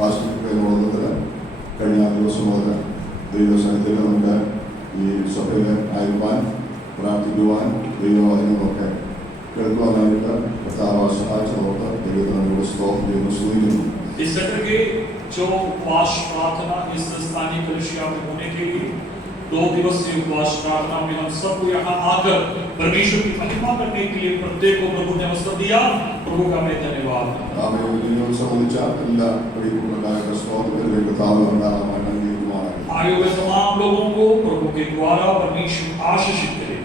Pastor കഴിഞ്ഞ ദിവസം മുതൽ ദൈവസനത്തിൽ നമുക്ക് ഈ സഭയിൽ അയൽപ്പാൻ പ്രാർത്ഥിക്കുവാൻ ദൈവവചനങ്ങളൊക്കെ കേൾക്കുവാനായിട്ട് കർത്താവ് സഹായിച്ചതോർത്ത് ദൈവത്തിനോട് സ്തോത്രം ചെയ്യുന്നു സ്തുതിക്കുന്നു. इस सत्र के जो उपवास प्रार्थना इस स्थानीय कलीसिया में होने के लिए 2 दिवसीय उपवास प्रार्थना में हम सबको यहाँ आकर परमेश्वर की महिमा करने के लिए प्रत्येक को प्रभु ने अवसर दिया. प्रभु का मैं धन्यवाद. ആമേൻ. ഇതിനോട് സംബന്ധിച്ച എല്ലാ പ്രിയപ്പെട്ടവരുടെ സ്തോത്രത്തിലേക്ക് കർത്താവ് ധാരാളമായി നൽകിയിരിക്കുവാനാണ്. आए हुए तमाम लोगों को प्रभु के द्वारा परमेश्वर आशीषित करे.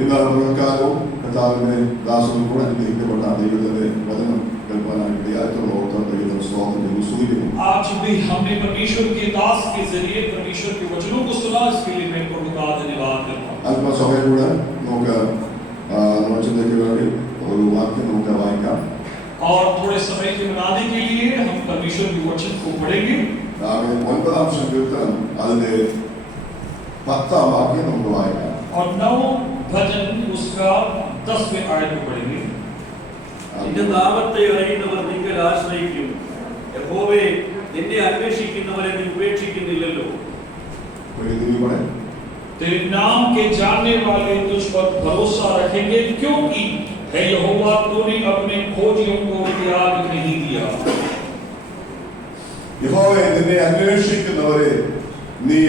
ഇന്ന് പ്രകാരവും കർത്താവിന്റെ ദാസനും കൂടെ അനുഗ്രഹിക്കപ്പെട്ട ദൈവത്തിന്റെ വചനം കേൾക്കാനായിട്ട് ദൈവത്തോട് ഓർത്ത് ദൈവത്തിന്റെ സ്തോത്രം ചെയ്യുന്നു സ്തുതിക്കുന്നു. आज भी हमने परमेश्वर के दास के जरिए परमेश्वर के वचनों को सुना, इसके लिए मैं प्रभु का धन्यवाद करता हूं. അല്പസമയം കൂടെ നമുക്ക് വചനത്തിലേക്ക് വേണ്ടി ഒരു വാക്യം നമുക്ക് വായിക്കാം. और थोड़े समय के मनाने के लिए हम परमेश्वर के वचन को पढ़ेंगे. ആമേൻ. 9-ാം സങ്കീർത്തനം അതിന്റെ 10-ാം വാക്യം നമുക്ക് വായിക്കാം. और 9 भजन उसका 10वें आयत में पढ़ेंगे. നിന്റെ നാമത്തെ അറിയുന്നവർ നിങ്ങൾ ആശ്രയിക്കും. യഹോവേ, നിന്നെ അന്വേഷിക്കുന്നവരെ നീ ഉപേക്ഷിക്കുന്നില്ലല്ലോ. तेरे नाम के जानने वाले तुझ पर भरोसा रखेंगे, क्योंकि हे यहोवा तूने अपने खोजियों को त्याग नहीं दिया. യഹോവേ, നിന്നെ അന്വേഷിക്കുന്നവരെ നീ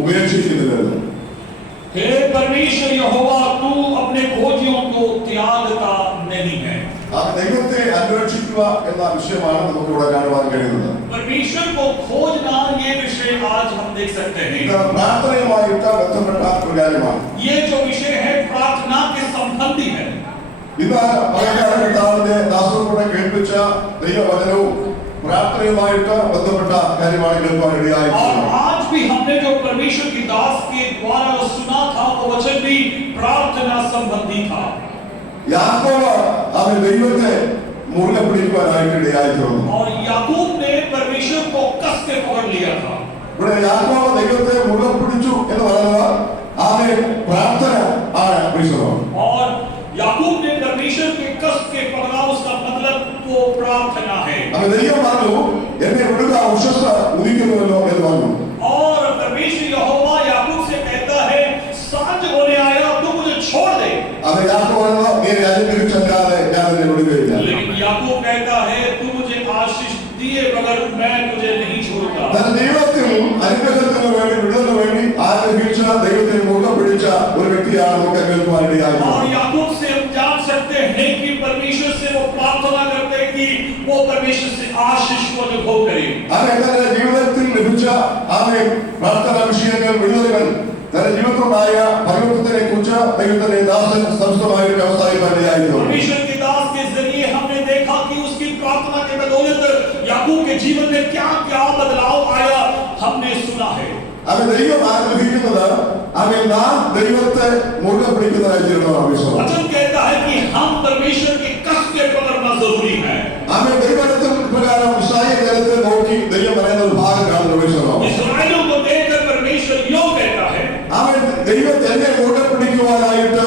ഉപേക്ഷിക്കുന്നില്ലല്ലോ. हे परमेश्वर यहोवा तू अपने खोजियों को त्यागता नहीं है. ആ ദൈവത്തെ അന്വേഷിക്കുക എന്ന വിഷയമാണ് നമുക്ക് ഇവിടെ കാണുവാൻ കഴിയുന്നത്. परमेश्वर को खोजना ये विषय आज हम देख सकते हैं. ഇത് പ്രാർത്ഥനയുമായിട്ട് ബന്ധപ്പെട്ട ഒരു കാര്യമാണ്. ये जो विषय है प्रार्थना के संबंधी है. ഇന്ന് പഴയകാലഘട്ടത്തിന്റെ ദാസനോട് കേൾപ്പിച്ച ദൈവവചനവും പ്രാർത്ഥനയുമായിട്ട് ബന്ധപ്പെട്ട കാര്യമാണ് കേൾക്കാൻ ഇടയായി. और आज भी हमने जो परमेश्वर की दास के द्वारा सुना था वो वचन भी प्रार्थना संबंधी था. യാക്കോബ് അവൻ ദൈവത്തെ മുറുകെ പിടിക്കുവാനായിട്ട് ഇടയായി തീർന്നു. और याकूब ने परमेश्वर को कस के पकड़ लिया था. ഇവിടെ യാക്കോബ് ദൈവത്തെ മുറുകെ പിടിച്ചു എന്ന് പറയുന്നത് അവൻ പ്രാർത്ഥന ആണ് വിഷയം. और याकूब ने परमेश्वर के कस के पकड़ा, उसका मतलब वो प्रार्थना है. അവൻ ദൈവം പറഞ്ഞു എന്നെ വിടുക ഉഷസ് ഉദിക്കുന്നുവല്ലോ എന്ന് പറഞ്ഞു. और परमेश्वर यहोवा याकूब से कहता है सांझ होने आया तू मुझे छोड़ दे. അവൻ യാക്കോബ് പറഞ്ഞു നീ അനുഗ്രഹിച്ചല്ലാതെ ഞാൻ നിന്നെ വിടുകയില്ല. लेकिन याकूब कहता है तू मुझे आशीष दिए बगैर मैं तुझे नहीं छोड़ता. തന്റെ ജീവിതത്തിൽ അനുഗ്രഹത്തിന് വേണ്ടി വിടുതലിന് വേണ്ടി ആഗ്രഹിച്ച ദൈവത്തെ മുറുകെ പിടിച്ച ഒരു വ്യക്തിയാണ് നമുക്ക് കേൾക്കുവാൻ ഇടയായി. और याकूब से हम जान सकते हैं कि परमेश्वर से वो प्रार्थना करते कि वो परमेश्वर से आशीष को अनुभव करे. അവൻ തന്റെ ജീവിതത്തിൽ ലഭിച്ച അവൻ പ്രാർത്ഥനാ വിഷയങ്ങൾ വിടുതലുകൾ തന്റെ ജീവിതത്തിലുണ്ടായ പരിവർത്തനത്തെ കുറിച്ച് ദൈവത്തിന്റെ ദാസൻ സ്പഷ്ടമായ ഒരു വ്യവസായം ഇടയായിരുന്നു. परमेश्वर के दास के जरिए हमने देखा कि उसकी प्रार्थना के बदौलत याकूब के जीवन में क्या क्या बदलाव आया, हमने सुना है. അവൻ ദൈവം ആഗ്രഹിക്കുന്നത് അവൻ നാം ദൈവത്തെ മുറുകെ പിടിക്കുന്നതായി തീരണമെന്നാണ് വിശ്വാസം. वचन कहता है कि हम परमेश्वर के कस के पकड़ना जरूरी है. അവൻ ദൈവത്തിൽ പ്രകാരം ഇസ്രായേൽ ജനത്തെ നോക്കി ദൈവം പറയുന്ന ഒരു ഭാഗം കാണുന്ന വിശ്വാസം. इस्राएलियों को देखकर परमेश्वर योग कहता है അവൻ ദൈവത്തെ എന്നെ മുറുകെ പിടിക്കുവാനായിട്ട്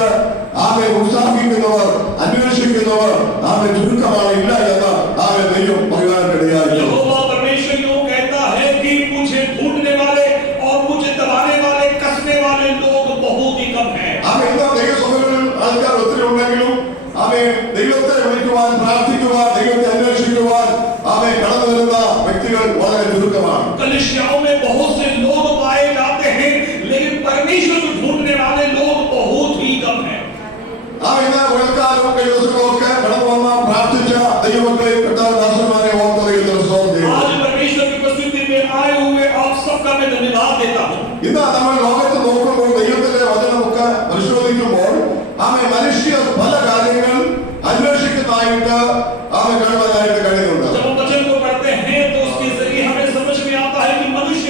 അവൻ ഉത്സാഹിക്കുന്നവർ അന്വേഷിക്കുന്നവർ അവൻ ചുരുക്കമാണ് ഇല്ല എന്ന് അവൻ ദൈവം പറയാനിടയായി. यहोवा परमेश्वर योग कहता है कि मुझे ढूंढने वाले और मुझे दबाने वाले कसने वाले लोग बहुत ही कम हैं. അവൻ ഇന്ന് ദൈവസഭകളിൽ ആൾക്കാർ ഒത്തിരി ഉണ്ടെങ്കിലും അവൻ ദൈവത്തെ വിളിക്കുവാൻ പ്രാർത്ഥിക്കുവാൻ ദൈവത്തെ അന്വേഷിക്കുവാൻ അവൻ കടന്നു വരുന്ന വ്യക്തികൾ വളരെ ചുരുക്കമാണ്. कलीसियाओं में बहुत से लोग पाए जाते हैं, लेकिन परमेश्वर को ढूंढने वाले लोग बहुत ही कम हैं. അവൻ ഇന്ന് വേൽക്കാലവും ദിവസങ്ങളൊക്കെ കടന്നു വന്ന പ്രാർത്ഥിച്ച ദൈവങ്ങളെ ദാസന്മാരെ ഓർത്ത് ദൈവത്തിന് സ്തോത്രം ചെയ്യുന്നു. आज परमेश्वर की उपस्थिति में आए हुए आप सबका मैं धन्यवाद देता हूँ. ഇന്ന് നമ്മൾ ലോകത്ത് നോക്കുമ്പോൾ ദൈവത്തിന്റെ വചനമൊക്കെ പരിശോധിക്കുമ്പോൾ അവൻ മനുഷ്യ പല കാര്യങ്ങൾ അന്വേഷിക്കുന്നതായിട്ട് അവൻ കാണുവാനായിട്ട് കഴിയുന്നുണ്ട്. जब हम वचन को पढ़ते हैं तो उसके जरिए हमें समझ में आता है कि मनुष्य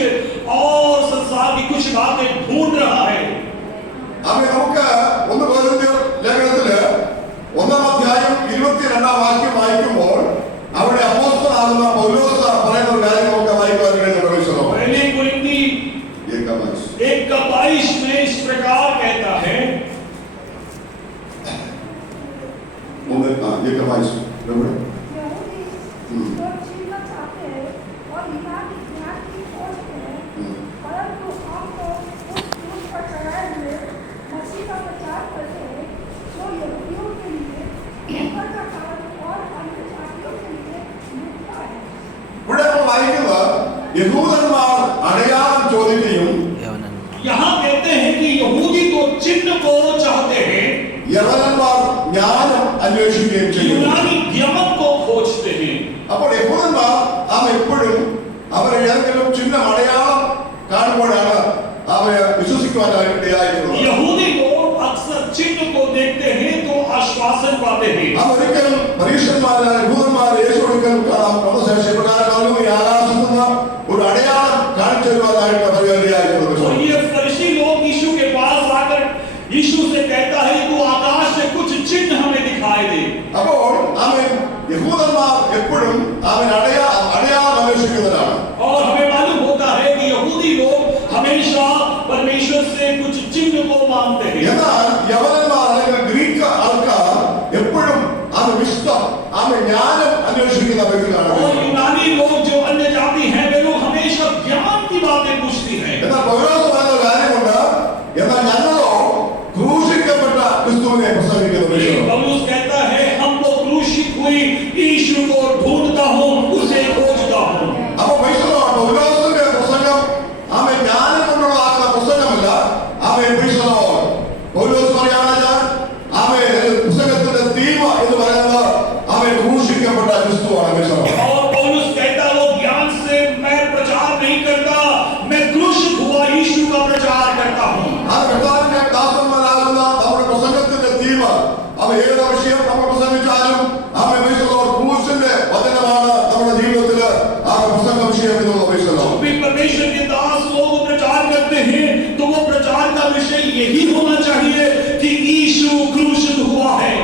और संसार की कुछ बातें ढूंढ रहा है. അവൻ നമുക്ക് 1 കൊരിന്ത്യർ ലേഖനത്തില് 1-ാം അധ്യായം 22-ാം വാക്യം വായിക്കുമ്പോൾ അവിടെ അപ്പോസ്തലനാകുന്ന പൗലോസ് പറയുന്ന ഒരു കാര്യം നമുക്ക് വായിക്കാൻ കഴിയുന്നുണ്ട്. पहले कोरिन्थी 1:22 में इस प्रकार कहता है. ये कमाइश जानते हैं और यूनानी ज्ञान की खोजते हैं, परंतु हम तो उस क्रूस पर चढ़ाए हुए मसीह का प्रचार करते हैं जो यहूदियों के लिए ऊपर का कारण और अन्य जातियों के लिए मुक्ता है। ഇവിടെ നമ്മൾ വായിക്കുന്നത് യഹൂദന്മാർ അടയാളം ചോദിക്കുകയും यहाँ कहते हैं कि यहूदी तो चिन्ह को चाहते हैं, യവനന്മാർ ജ്ഞാനം അന്വേഷിക്കുകയും ചെയ്യുന്നു. यूनानी ज्ञान को खोजते हैं। അപ്പോൾ യഹൂദന്മാർ എപ്പോഴും അവർ ഏതെങ്കിലും ചിഹ്നം അടയാളം കാണുമ്പോഴാണ് അവരെ വിശ്വസിക്കുവാനായിട്ട് ഇടയായിട്ടുള്ളത്. यहूदी लोग अक्सर चिन्ह को देखते हैं तो आश्वासन पाते हैं। ഒരിക്കലും പരീക്ഷന്മാരായ യഹൂദന്മാർ യേശുവിനോട് ശേഷം പ്രകാരം ഈ ആകാശത്തുനിന്ന് ഒരു അടയാളം കാണിച്ചു തരുവാനായിട്ട് പരിപാടിയായിട്ടുള്ളത്. और ये फरीसी लोग यीशु के पास आकर यीशु से कहता है तू आकाश से कुछ चिन्ह हमें दिखाई दे। അപ്പോൾ യഹൂദന്മാർ എപ്പോഴും അടയാളം അന്വേഷിക്കുന്നവരാണ്. और हमें मालूम होता है कि यहूदी लोग हमेशा परमेश्वर से कुछ चिन्ह को मांगते हैं। എന്നാൽ യവനന്മാർ അല്ലെങ്കിൽ ഗ്രീക്ക് ആൾക്കാർ എപ്പോഴും വിശുദ്ധം ജ്ഞാനം അന്വേഷിക്കുന്ന വ്യക്തികളാണ്. और यूनानी लोग जो अन्य जाति हैं वे लोग हमेशा ज्ञान की बातें पूछती हैं। എന്നാൽ പൗലോസ് പറയുന്ന ഒരു കാര്യമുണ്ട്, എന്നാൽ ഞങ്ങളോ ക്രൂശിക്കപ്പെട്ട ക്രിസ്തുവിനെ പ്രസംഗിക്കുന്നു. पौलुस कहता है हम तो क्रूसित हुई यीशु को ढूंढता हूं, उसे खोजता हूं। അപ്പോൾ പൗലോസിന്റെ പ്രസംഗം ജ്ഞാനം കൊണ്ടുള്ളതാകുന്ന പ്രസംഗമല്ല. പൗലോസ് പറയുകയാണ് പുസ്തകത്തിന്റെ തീമ എന്ന് പറയുന്നത് ക്രൂശിക്കപ്പെട്ട ക്രിസ്തുവാണ്. और पौलुस कहता है ज्ञान से मैं प्रचार नहीं करता, मैं क्रूसित हुआ यीशु का प्रचार करता हूं। കർത്താവിന്റെ ദാസന്മാരാകുന്ന നമ്മുടെ പ്രസംഗത്തിന്റെ തീമ ഏത് വിഷയം നമ്മൾ പ്രസംഗിച്ചാലും ക്രൂശിന്റെ വചനമാണ് നമ്മുടെ ജീവിതത്തിൽ പ്രസംഗ വിഷയം എന്നുള്ള परमेश्वर के दास लोग प्रचार करते हैं तो वो प्रचार का विषय यही होना चाहिए कि यीशु क्रूसित हुआ है।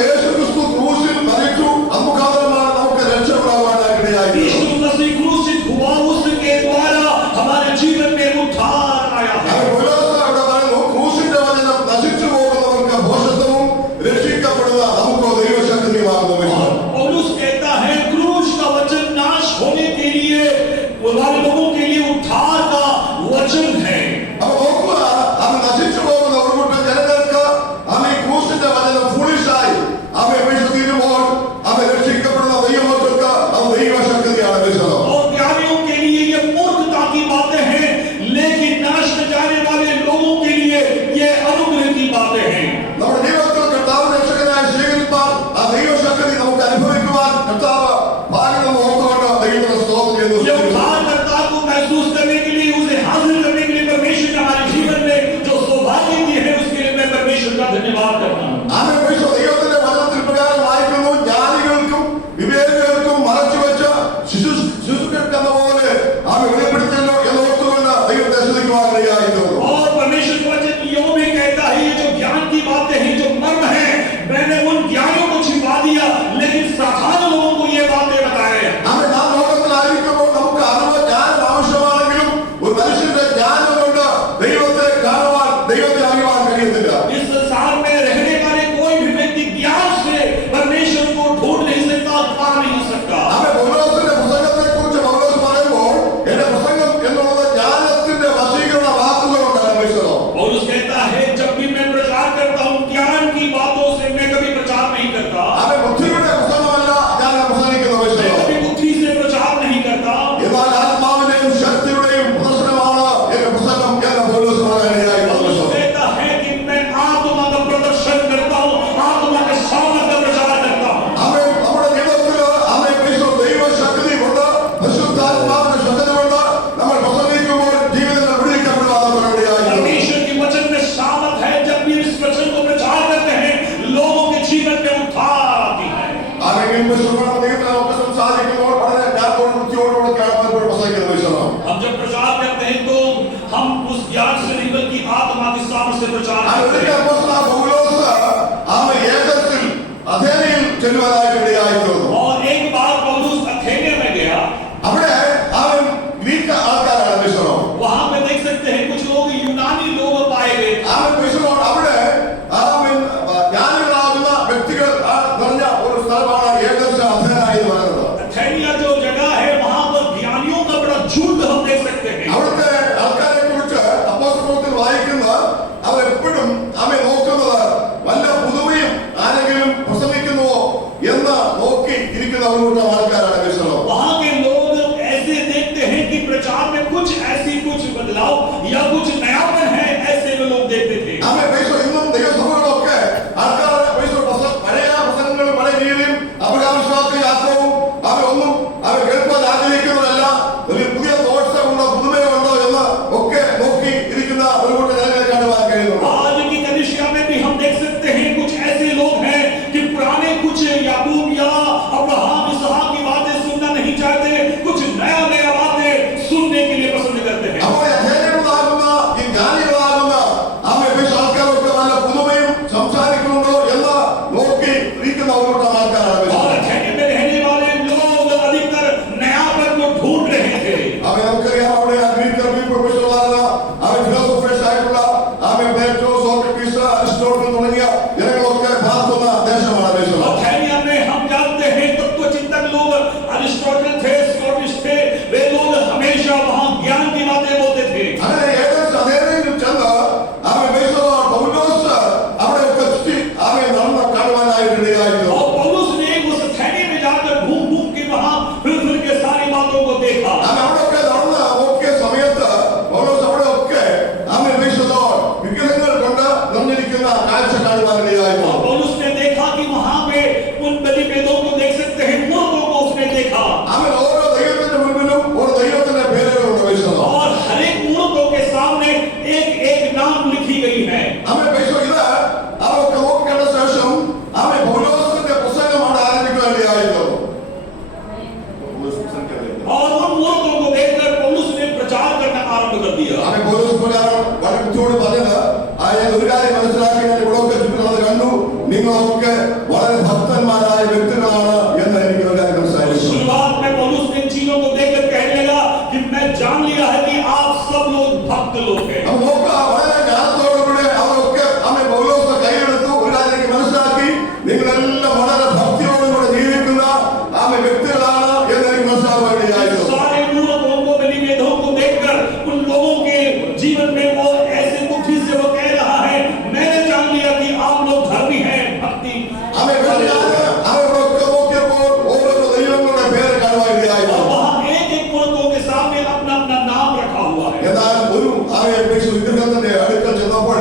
യേശു ക്രിസ്തു ക്രൂശിൽ മരിച്ചു, നമുക്കാദ്യമാണ് നമുക്ക് രക്ഷപ്പെടാനായിട്ട് यीशु मसीह क्रूसित हुआ, उसके द्वारा हमारे जीवन में उद्धार आया है। ക്രൂശിന്റെ വചനം നശിച്ചു പോകുന്നവർക്ക് ഭോഷത്വവും രക്ഷിക്കപ്പെടുന്ന നമുക്ക് ദൈവശക്തിയുമാകുന്നു. पौलुस कहता है क्रूस का वचन नाश होने के लिए वाले लोगों के लिए उद्धार का वचन है। അപ്പൊ നോക്കുക, നശിച്ചു പോകുന്ന ഒരു കൂട്ടം ജനങ്ങൾക്ക് ക്രൂശിന്റെ വചനം ഫൂളിഷായി തീരുമ്പോൾ രക്ഷിക്കപ്പെടുന്ന ദൈവമക്കൾക്ക് ദൈവശക്തിയാണ്. और ज्ञानियों के लिए ये मूर्खता की बातें हैं, लेकिन नाश में जाने वाले लोगों के लिए ये अनुग्रह की बातें हैं। നമ്മുടെ ജീവിതത്തിൽ കർത്താവ് രക്ഷകനായി സ്വീകരിപ്പാൻ ദൈവശക്തി നമുക്ക് അനുഭവിക്കുവാൻ കർത്താവ് ഭാഗ്യം ഓർത്തുകൊണ്ട് ദൈവത്തിന് സ്തോത്രം ये ചെയ്യുന്നു. उद्धारकर्ता को महसूस करने के लिए, उसे हासिल करने के लिए परमेश्वर ने हमारे जीवन में जो सौभाग्य दिए है उसके लिए मैं परमेश्वर का धन्यवाद करता हूँ। ദൈവത്തിന്റെ വചനത്തിൽ പ്രകാരം വായിക്കുന്നു, ജ്ഞാനികൾക്കും വിവേകികൾക്കും മറച്ചുവെച്ച ശിശുക്കൾക്കെന്ന പോലെ വെളിപ്പെടുത്തല്ലോ എന്ന് ഓർത്തുകൊണ്ട് ദൈവത്തെ സ്തുതിക്കുവാൻ ഇടയായിരുന്നു. और परमेश्वर का वचन योग में कहता है ये जो ज्ञान की बातें हैं, जो मर्म है, मैंने उन ज्ञानियों को छिपा दिया, लेकिन साधारण लोगों को ये बातें बताए। നാം ലോകത്തിലായിരിക്കുമ്പോൾ നമുക്ക് അറിവ് ജ്ഞാനം ആവശ്യമാണെങ്കിലും ഒരു മനുഷ്യന്റെ ജ്ഞാനം കൊണ്ട് ദൈവത്തെ കാണുവാൻ, ദൈവത്തെ അറിയുവാൻ കഴിയത്തില്ല. इस संसार में रहने वाले कोई भी व्यक्ति ज्ञान से परमेश्वर को ढूंढ नहीं सकता, पा नहीं सकता। പൗലോസിന്റെ പ്രസംഗത്തെ കുറിച്ച് പൗലോസ് പറയുമ്പോൾ എന്റെ പ്രസംഗം എന്നുള്ളത് ജ്ഞാനത്തിന്റെ വശീകരണ വാക്കുകളുണ്ടാണ്. पौलुस कहता है जब भी मैं प्रचार करता हूँ ज्ञान की बातों से मैं कभी प्रचार नहीं करता, ബുദ്ധിയുടെ പ്രസംഗമല്ല ഞാൻ പ്രസംഗിക്കുന്നത്. मैं कभी बुद्धि से प्रचार नहीं करता, എന്നാൽ ആത്മാവിന്റെയും ശക്തിയുടെയും പ്രദർശനമാണ് എന്റെ പ്രസംഗം എന്ന് പൗലോസ് പറയാനിടയായി. पौलुस कहता है कि मैं आत्मा का प्रदर्शन करता हूँ, आत्मा के सामर्थ का प्रचार करता हूँ। നമ്മുടെ ജീവിതത്തിൽ ദൈവശക്തി കൊണ്ട്, പരിശുദ്ധാത്മാവിന്റെ ശക്തി കൊണ്ട് നമ്മൾ പ്രസംഗിക്കുമ്പോൾ ജീവിതങ്ങൾ വിടുവിക്കപ്പെടുവാൻ. परमेश्वर के वचन में सामर्थ है, जब भी इस वचन को प्रचार करते हैं लोगों के जीवन में उद्धार आती है। സാധിക്കുമ്പോൾ വളരെ ജ്ഞാനത്തോടും പ്രസംഗിക്കുന്നത്. हम जब प्रचार करते हैं तो हम उस ज्ञान से नहीं बल्कि आत्मा के सामर्थ से प्रचार करते हैं। ഏകത്തിൽ അഥേനയിൽ ചെല്ലുവാനായിട്ട് ഇടയായിത്തീർന്നു. और एक बार पौलुस अथेने में गया, അവിടെ അവൻ ഗ്രീക്ക് ആൾക്കാരാണ് മിശ്രം. वहां पे देख सकते हैं कुछ लोग यूनानी लोग पाए गए। അവിടെ ജ്ഞാനികളാകുന്ന വ്യക്തികൾ നിറഞ്ഞ ഒരു സ്ഥലമാണ് ഏകദേശം അഥേന എന്ന് പറയുന്നത്. अथेनिया जो जगह है झूठ हम देख सकते हैं। അവിടുത്തെ ആൾക്കാരെ കുറിച്ച് അപ്പോസ്തലത്തിൽ വായിക്കുന്ന അവർ എപ്പോഴും അവയെ നോക്കുന്നത് വല്ല പുതുമയും ആരെങ്കിലും പ്രസംഗിക്കുന്നുവോ എന്ന് നോക്കി ഇരിക്കുന്ന അവരുടെ ആൾക്കാരാണ് വിശ്വാസം. वहां के लोग ऐसे देखते हैं कि प्रचार में कुछ ऐसी कुछ बदलाव या कुछ नयापन है, ऐसे वे लोग देखते थे। അവയെ പൈസ ഇന്നും ദൈവസഭകളൊക്കെ ആൾക്കാരെ പൈസ പഴയ പ്രസംഗങ്ങളും പഴയ രീതിയും അപകടവിശ്വാസ യാത്രവും അവരൊന്നും അവർ കേൾക്കാൻ ആഗ്രഹിക്കുന്നതല്ല. ഒരു പുതിയ തോട്ടമുണ്ടോ പുതുമയുണ്ടോ എന്ന് ഒക്കെ നോക്കി ഇരിക്കുന്ന ഒരു കൂട്ടം ജനങ്ങളെ കാണുവാൻ കഴിയുന്നു. आज की कलीसिया में भी हम देख सकते हैं कुछ ऐसे लोग हैं कि पुराने कुछ याकूब या अब्राहम इसहाक की बातें सुनना नहीं चाहते, कुछ नया नया बातें सुनने के लिए पसंद करते हैं। അപ്പോൾ യഥേയങ്ങളാകുന്ന ഈ ജ്ഞാനികളാകുന്ന അവയെ പൈസ ആൾക്കാരൊക്കെ വല്ല പുതുമയും സംസാരിക്കുന്നുണ്ടോ എന്ന് നോക്കി ഇരിക്കുന്ന ഒരു കൂട്ടം ആൾക്കാരാണ്. और अठेने में रहने वाले लोग अधिकतर नयापन को ढूंढ रहे थे। അവയെ നമുക്കറിയാം, അവിടെ ഗ്രീക്ക് പ്രൊഫസറുകളാണ്, അവൻ ഫിലോസഫേഴ്സ് ആയിട്ടുള്ള അവൻ പ്ലേറ്റോ, സോക്രട്ടീസ്, അരിസ്റ്റോട്ടിൽ തുടങ്ങിയ ജനങ്ങളൊക്കെ പാർക്കുന്ന ദേശമാണ് ദേശം. अठेनिया में हम जानते हैं तत्व चिंतक लोग अरिस्टोटल थे, सोक्रेटिस थे, वे लोग हमेशा वहां ज्ञान की बातें बोलते थे। അങ്ങനെ ഏതൻസ് അതേറിൽ ചെന്ന് അവൻ പൗലോസ് അവിടെ ഒക്കെ അവയെ നടന്ന് കാണുവാനായിട്ടിടയായിരുന്നു. और पौलुस ने उस अठेने में जाकर घूम घूम के वहां फिर के सारी बातों को देखा। അവൻ അവിടെയൊക്കെ നടന്ന് നോക്കിയ സമയത്ത് പൗലോസ് അവിടെയൊക്കെ അവൻ വിഗ്രഹങ്ങൾ കൊണ്ട് നിറഞ്ഞിരിക്കുന്ന കാഴ്ച കാണുവാനിടയായിരുന്നു. और पौलुस ने देखा कि वहां पे उन बलिपीठों को देख सकते हैं, मूर्तों को उसने देखा। അവൻ ഓരോ ദൈവത്തിന്റെ മുൻപിലും ഒരു ദൈവത്തിന്റെ പേരുകളുണ്ട് വഹിച്ചത്. और हर एक मूर्तों के सामने एक एक नाम लिखी गई है। അവൻ ഇത് അവരൊക്കെ നോക്കിക്കണ്ട ശേഷം അവൻ പൗലോസിന്റെ പുസ്തകമാണ് ആരംഭിക്കുകയായിരുന്നു. और उन मूर्तों को देखकर पौलुस ने प्रचार करना आरंभ कर दिया। അവൻ പൗലോസ് വളരെ ബുദ്ധിയോട് പറഞ്ഞത് ഒരു കാര്യം മനസ്സിലാക്കി ഞാൻ ഇവിടെയൊക്കെ ചുറ്റുന്നത് കണ്ടു, നിങ്ങളൊക്കെ വളരെ ഭക്തന്മാരായ വ്യക്തികളാണ് എന്ന് എനിക്ക് ഒരു കാര്യം മനസ്സിലായി. शुरुआत में पौलुस ने चीजों को देखकर कहने लगा कि मैं जान लिया है कि आप सब लोग भक्त लोग हैं। അപ്പൊ നോക്കുക, വളരെ ജ്ഞാനത്തോടുകൂടെ അവരൊക്കെ അവൻ പൗലോസ് കൈയെടുത്തു. ഒരു കാര്യം എനിക്ക് മനസ്സിലാക്കി, നിങ്ങളെല്ലാം വളരെ ഭക്തിയോടുകൂടെ ജീവിക്കുന്ന അവൻ വ്യക്തികളാണ് എന്ന് എനിക്ക് മനസ്സിലാക്കുകയായിരുന്നു. सारे मूर्तों को बलिपीठों को देखकर उन लोगों के जीवन में वो ऐसे मुट्ठी से वो कह रहा है, मैंने जान लिया कि आप लोग धर्मी हैं, भक्ति। അവൻ അവരൊക്കെ നോക്കിയപ്പോൾ ഓരോ ദൈവങ്ങളുടെ പേര് और കാണുവാനിടയായിരുന്നു. वहां एक एक मूर्तों के सामने अपना अपना नाम रखा हुआ है। എന്നാൽ ഒരു അവൻ വിഗ്രഹത്തിന്റെ അടുക്കൽ ചെന്നപ്പോൾ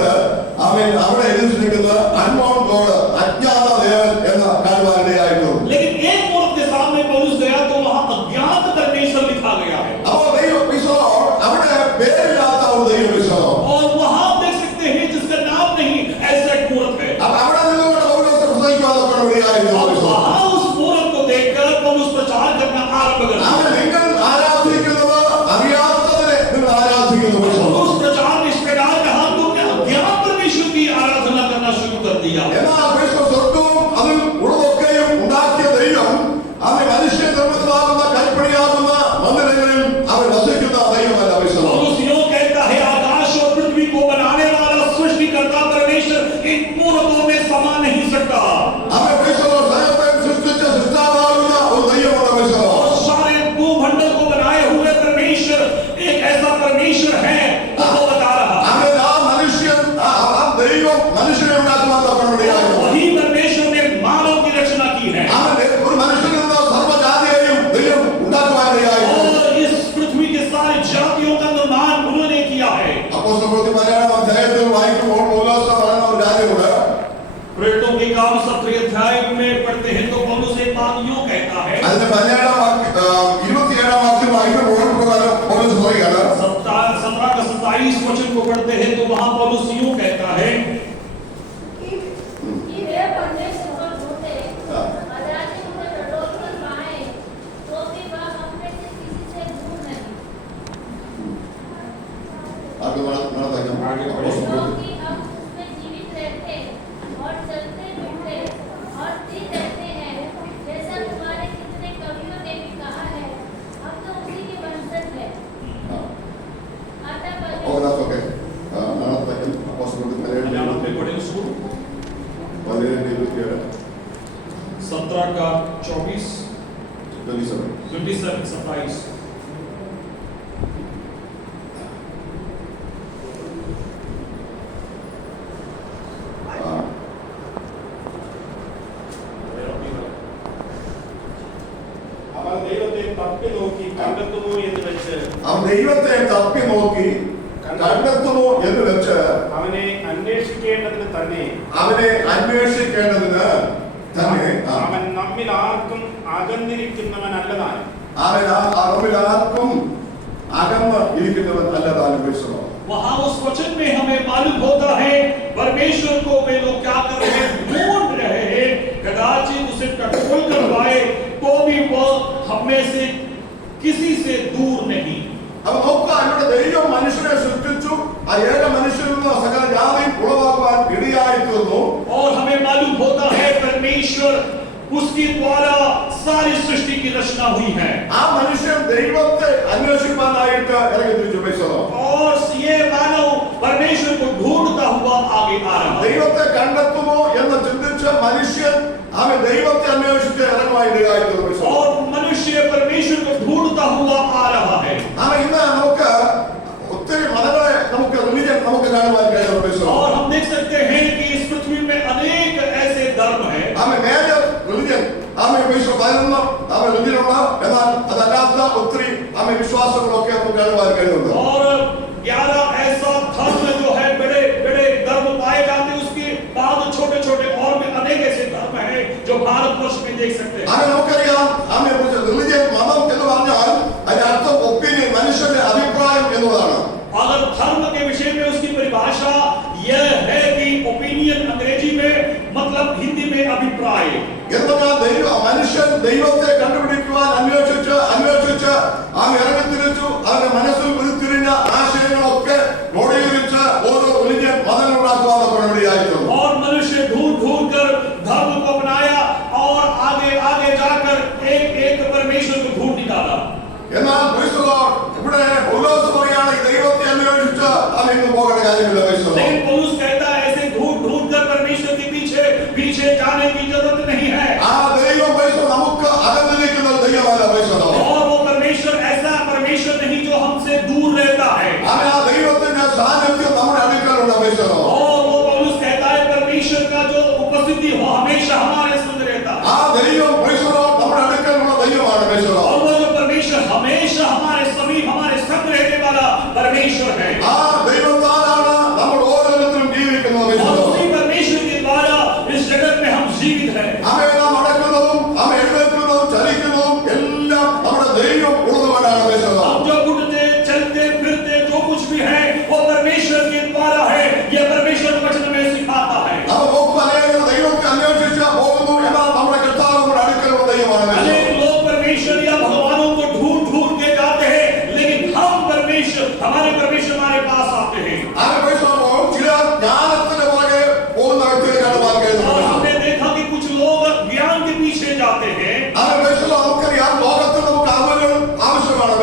അവൻ അവിടെ എഴുതിയിരിക്കുന്നത് അൺനോൺ ഗോഡ്, അജ്ഞാത ദേവൻ എന്ന് കാണുവാനിടയായിരുന്നു. लेकिन एक मूर्त के सामने पौलुस गया तो वहां अज्ञात परमेश्वर लिखा गया है। അപ്പോൾ ദൈവവിശ്വാസം അവിടെ പേരില്ലാത്ത ഒരു ദൈവവിശ്വാസം. और वहां देख सकते हैं जिसका नाम नहीं, ऐसा एक मूर्त है। അപ്പൊ അവിടെ നിന്നുകൊണ്ട് പൗലോസ് പ്രസംഗിക്കുവാനൊക്കെ ഇടയായിരുന്നു. और वहां उस मूर्त को देखकर पौलुस प्रचार करना आरंभ कर दिया। അവൻ നിങ്ങൾ ആരാധിക്കുന്നത് അറിയാത്തതിനെ നിങ്ങൾ ആരാധിക്കുന്നു. पौलुस प्रचार में इस प्रकार कहा, तुमने अज्ञात परमेश्वर की आराधना करना शुरू कर दिया। എന്നാൽ സ്വർഗവും അതിൽ ഉള്ളതൊക്കെയും ഉണ്ടാക്കിയ ദൈവം അവൻ മനുഷ്യ നിർമ്മിതമാകുന്ന കൽപ്പണിയാകുന്ന മന്ദിരങ്ങളിൽ അവൻ വസിക്കുന്ന ദൈവമല്ല. पौलुस यूं कहता है, आकाश और पृथ्वी को बनाने वाला सृष्टिकर्ता परमेश्वर इन मूर्तों में समा नहीं सकता। അവൻ സ്വയത്തെ സൃഷ്ടിച്ച സൃഷ്ടാവാകുന്ന ഒരു ദൈവമാണ്. और सारे भूमंडल को बनाए हुए परमेश्वर एक ऐसा परमेश्वर है, वो बता रहा। അവൻ ആ മനുഷ്യൻ ആ ദൈവം മനുഷ്യനെ ഉണ്ടാക്കുവാൻ തക്കവണ്ണമായിരുന്നു. वही परमेश्वर ने मानव की रचना की है। അവൻ ഒരു മനുഷ്യനിൽ നിന്ന് സർവ്വജാതിയെയും ദൈവം ഉണ്ടാക്കുവാനിടയായിരുന്നു. और इस पृथ्वी के सारी जातियों का निर्माण उन्होंने किया है। അപ്പോസ്തലപ്രവൃത്തി 17 അധ്യായത്തിൽ വായിക്കുമ്പോൾ പൗലോസ് പറയുന്ന ഒരു കാര്യമുണ്ട്. प्रेरितों के काम 17 अध्याय में पढ़ते हैं तो पौलुस एक बात यूं कहता है। അതിന്റെ 27 വാക്യം വായിക്കുമ്പോൾ പൗലോസ് പറയുകയാണ്, 17 का 27 वचन को पढ़ते हैं तो वहां पौलुस यूं कहता है कि वे परमेश्वर को ढूंढते, अजाति उन्हें टटोल कर पाए, तो भी वह अपने से किसी से दूर नहीं। ആദ്യം क्योंकि हम उसमें जीवित रहते और चलते फिरते और जी रहते हैं, जैसा तुम्हारे कितने कवियों ने भी कहा है, हम तो उसी के वंशज हैं। आता ഓക്കെ അപ്പോസ്തലപ്രവൃത്തി 17 17 का 24 27 27। ദൈവത്തെ തപ്പി നോക്കി കണ്ടെത്തുമോ എന്ന് വെച്ച് അവൻ ദൈവത്തെ തപ്പി നോക്കി കണ്ടെത്തുമോ എന്ന് വെച്ച് അവനെ അന്വേഷിക്കേണ്ടതിന് തന്നെ അവൻ നമ്മിൽ ആർക്കും അകന്നിരിക്കുന്നവനല്ലതാൻ അവൻ ആർക്കും അകന്ന് ഇരിക്കുന്നവൻ അല്ലതാനും വിശ്വസം. वहां उस वचन में हमें मालूम होता है परमेश्वर को वे लोग क्या कर रहे हैं, ढूंढ रहे हैं. कदाचित उसे टटोल करवाए तो भी वह हमें से किसी से दूर नहीं. അവൻ നോക്കുക, ഇവിടെ ദൈവം മനുഷ്യനെ സൃഷ്ടിച്ചു, ആ ഏക മനുഷ്യനിൽ നിന്ന് സകല ജാതിയും ഉളവാക്കുവാൻ ഇടയായി തീർന്നു. और हमें मालूम होता है परमेश्वर उसके द्वारा सारी सृष्टि की रचना हुई है. ആ മനുഷ്യൻ ദൈവത്തെ അന്വേഷിക്കാനായിട്ട് ഇറങ്ങി തിരിച്ചു വിശ്വസം. और ये मानव परमेश्वर को ढूंढता हुआ आगे आ रहा है. ദൈവത്തെ കണ്ടെത്തുമോ എന്ന് ചിന്തിച്ച മനുഷ്യൻ അവൻ ദൈവത്തെ അന്വേഷിച്ച് ഇറങ്ങുവാൻ ഇടയായി തീർന്നു വിശ്വസം. और मनुष्य परमेश्वर को ढूंढता हुआ आ रहा है. ഇന്ന് നമുക്ക് ഒത്തിരി മതങ്ങളെ റിലിജൻ നമുക്ക് കാണുവാൻ കഴിയുന്നു വിശ്വസം. और हम देख सकते हैं कि इस पृथ्वी में अनेक ऐसे धर्म हैं. മേജർ റിലിജൻ റിലിജനുള്ള എന്നാൽ അതല്ലാത്ത ഒത്തിരി വിശ്വാസങ്ങളൊക്കെ നമുക്ക് കാണുവാൻ കഴിയുന്നുണ്ട്. और 11 ऐसा धर्म जो है बड़े बड़े धर्म पाए जाते हैं. उसके बाद छोटे छोटे और भी अनेक ऐसे धर्म हैं जो भारतवर्ष में देख सकते हैं. നമുക്കറിയാം റിലിജൻ മതം എന്ന് പറഞ്ഞാൽ അതിന്റെ അർത്ഥം ഒപ്പീനിയൻ, മനുഷ്യന്റെ അഭിപ്രായം എന്നതാണ്. अगर धर्म के विषय में उसकी परिभाषा यह है कि ओपिनियन अंग्रेजी में मतलब हिंदी में अभिप्राय. മനുഷ്യൻ ദൈവത്തെ കണ്ടുപിടിക്കുവാൻ അന്വേഷിച്ച് ഇറങ്ങിത്തിരിച്ചു. അവന്റെ മനസ്സിൽ ഉരുത്തിരിഞ്ഞ ആശയങ്ങളൊക്കെ ക്രോഡീകരിച്ച് ഓരോ റിലിജൻ മതങ്ങൾ ഉണ്ടാക്കുവാൻ ഇടയായിട്ടുണ്ട്. और मनुष्य ढूंढ कर धर्म को अपनाया और आगे आगे जाकर एक परमेश्वर को ढूंढ निकाला. എന്നാൽ ഇവിടെ പൗലോസ് പറയാണ് ദൈവത്തെ അന്വേഷിച്ച് ഇന്ന് പോകേണ്ട കാര്യമില്ല. लेकिन पौलुस कहता है ऐसे ढूंढ कर परमेश्वर के पीछे जाने की जरूरत नहीं है. ആ ദൈവം നമുക്ക് അകന്നിരിക്കുന്ന ദൈവമല്ല. और वो परमेश्वर ऐसा परमेश्वर नहीं जो हमसे दूर रहता है. ആ ദൈവത്തിന്റെ സാന്നിധ്യം നമ്മുടെ അടുക്കലുണ്ട്. और वो पौलुस कहता है परमेश्वर का जो उपस्थिति हो हमेशा हमारे संग रहता है. ആ ദൈവം നമ്മുടെ അടുക്കലുള്ള ദൈവമാണ്. और वो जो परमेश्वर हमेशा हमारे समीप हमारे संग रहने वाला परमेश्वर है. ആ ദൈവത്താലാണ് നമ്മൾ ഓരോരുത്തരും ജീവിക്കുന്നത്. और उसी परमेश्वर के द्वारा इस जगत में हम जीवित हैं. നാം നടക്കുന്നതും എഴുന്നേൽക്കുന്നതും ചലിക്കുന്നതും എല്ലാം നമ്മുടെ ദൈവം ഉള്ളതുകൊണ്ടാണ്. हम जो उठते चलते फिरते जो कुछ भी है वो परमेश्वर के द्वारा है. ये परमेश्वर वचन में सिखाता है. ദൈവത്തെ അന്വേഷിച്ച് പോകുന്നു. എന്നാൽ നമ്മുടെ കർത്താവ് നമ്മുടെ അടുക്കലുള്ള ദൈവമാണ്. अनेक लोग परमेश्वर या भगवानों को ढूंढ के जाते हैं, लेकिन हम परमेश्वर हमारे पास आते हैं. ചില ജ്ഞാനത്തിന് പുറകെ പോകുന്ന വ്യക്തികളെ കാണുവാൻ കഴിയുന്നു. और हमने देखा कि कुछ लोग ज्ञान के पीछे जाते हैं. നമുക്കറിയാം ലോകത്തിൽ നമുക്ക് അറിവുകൾ ആവശ്യമാണ്.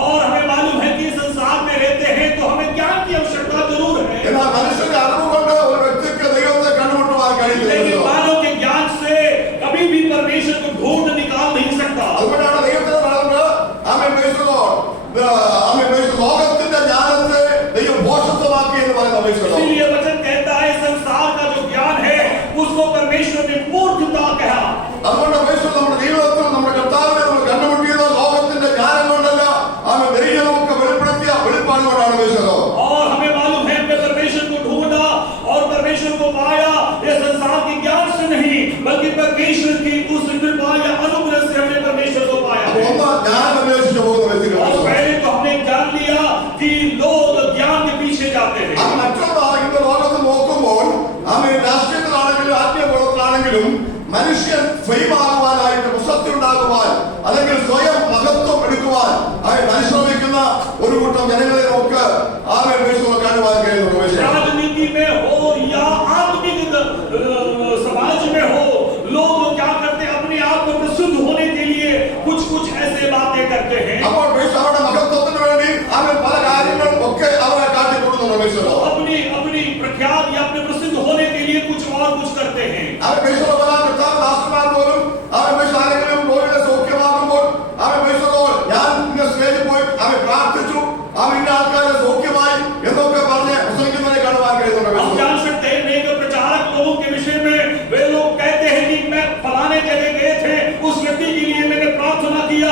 और हमें मालूम है कि संसार में रहते हैं तो हमें ज्ञान की आवश्यकता जरूर है. എന്നാൽ മനുഷ്യന്റെ അറിവ് കൊണ്ട് ഒരു വ്യക്തിക്ക് ദൈവത്തെ കണ്ടുമുട്ടുവാൻ കഴിയില്ല. लेकिन मानव के ज्ञान से कभी भी परमेश्वर को ढूंढ निकाल नहीं सकता. അതുകൊണ്ടാണ് ദൈവത്തിന് പറഞ്ഞത് ലോകത്തിന്റെ ജ്ഞാനത്തെ ദൈവം ഭോഷത്വമാക്കി എന്ന് പറയുന്നത്. इसीलिए वचन कहता है संसार का जो ज्ञान है उसको परमेश्वर ने मूर्खता कहा. അതുകൊണ്ട് നമ്മുടെ ജീവിതത്തിൽ നമ്മുടെ കർത്താവിനെ നമ്മൾ കണ്ടുമുട്ടിയത് ലോകത്തിന്റെ ജ്ഞാനം കൊണ്ടല്ല, ദൈവം നമുക്ക് വെളിപ്പെടുത്തിയ വെളിപ്പാട് കൊണ്ടാണ്. और हमें मालूम है हमने परमेश्वर को ढूंढा और परमेश्वर को पाया ये संसार के ज्ञान से नहीं बल्कि परमेश्वर की उस कृपा या अनुग्रह से हमने परमेश्वर को पाया. ज्ञान അന്വേഷിച്ചു പോകുന്ന വ്യക്തികൾ. और पहले तो हमने जान लिया कि लोग ज्ञान के पीछे जाते हैं. മറ്റൊന്ന് ഇന്ന് ലോകത്ത് നോക്കുമ്പോൾ രാഷ്ട്രീയത്തിലാണെങ്കിലും ആത്മീയബോധത്തിലാണെങ്കിലും മനുഷ്യൻ സ്വയമാകുവാനായിട്ട് പ്രസക്തി ഉണ്ടാകുവാൻ അല്ലെങ്കിൽ സ്വയം മഹത്വം എടുക്കുവാൻ പരിശ്രമിക്കുന്ന ഒരു കൂട്ടം ജനങ്ങളെ നമുക്ക് കാണുവാൻ കഴിയുന്നു. राजनीति में हो या आत्मिक समाज में हो लोग क्या करते हैं अपने आप को प्रसिद्ध होने के लिए कुछ ऐसे बातें करते हैं. അപ്പോൾ അവരുടെ മഹത്വത്തിന് വേണ്ടി പല കാര്യങ്ങളും ഒക്കെ അവരെ കാട്ടിക്കൊടുക്കുന്നു. अपनी प्रख्यात या अपने प्रसिद्ध होने के लिए कुछ और कुछ करते हैं. പോലും ആരെങ്കിലും സൗഖ്യമാകുമ്പോൾ ഞാൻ സ്റ്റേജിൽ പോയി പ്രാർത്ഥിച്ചു ഇന്ന ആൾക്കാരെ സൗഖ്യമായി എന്നൊക്കെ പറഞ്ഞ് പ്രസംഗിക്കുന്നതിനെ കാണുവാൻ കഴിയുന്നുണ്ട്. हम जान सकते हैं अनेक प्रचारक लोगों के विषय में वे लोग कहते हैं कि मैं फलाने जगह गए थे उस व्यक्ति के लिए मैंने प्रार्थना किया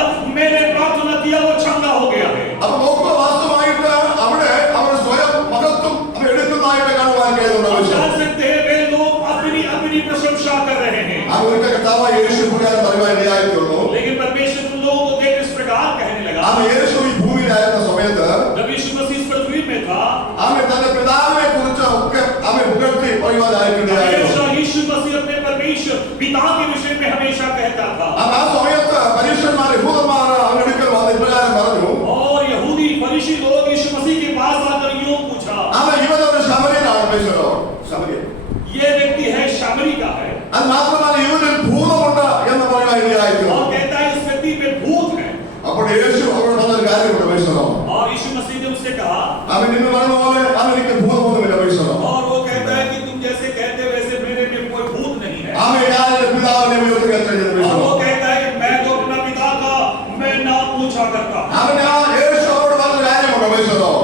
ആമേ യേശു ഈ ഭൂമിയിലായിരുന്ന സമയത്ത് जब यीशु मसीह इस पृथ्वी में था, ആമേ തന്റെ പിതാവിനെ കുറിച്ച് ഒക്കെ ആമേ പുകഴ്ത്തി പറയുവാനായിട്ടുണ്ടായിരുന്നു. हमेशा यीशु मसीह अपने परमेश्वर पिता के विषय में हमेशा कहता था। ആ സമയത്ത് പരീക്ഷന്മാർ യഹൂദന്മാർ അവനടുക്കൽ വന്ന് ഇപ്രകാരം പറഞ്ഞു, और यहूदी फरीसी लोग यीशु मसीह के पास आकर यूं पूछा, ആമേ ഇവനൊരു ശമര്യനാണ്. ശമര്യൻ ये व्यक्ति है शामरी का है, അത് മാത്രമല്ല ഇവനിൽ ഭൂതമുണ്ട് എന്ന് പറയുവാനായിരുന്നു. और कहता है इस व्यक्ति में भूत है। അപ്പോൾ യേശു അവരോട് പറഞ്ഞൊരു കാര്യമുണ്ട്. और यीशु मसीह ने उससे कहा, അവൻ ഇന്ന് പറഞ്ഞ പോലെ അവനെനിക്ക് ഭൂതമൊന്നുമില്ല. और वो कहता है कि तुम जैसे कहते हो वैसे मेरे में कोई भूत नहीं है। ആമേ ഞാൻ എന്റെ പിതാവിനെ വിളിച്ചു. और वो कहता है कि मैं तो अपना पिता का मैं नाम पूछा करता हूं। അവൻ യേശു അവരോട് പറഞ്ഞ കാര്യമുണ്ട്.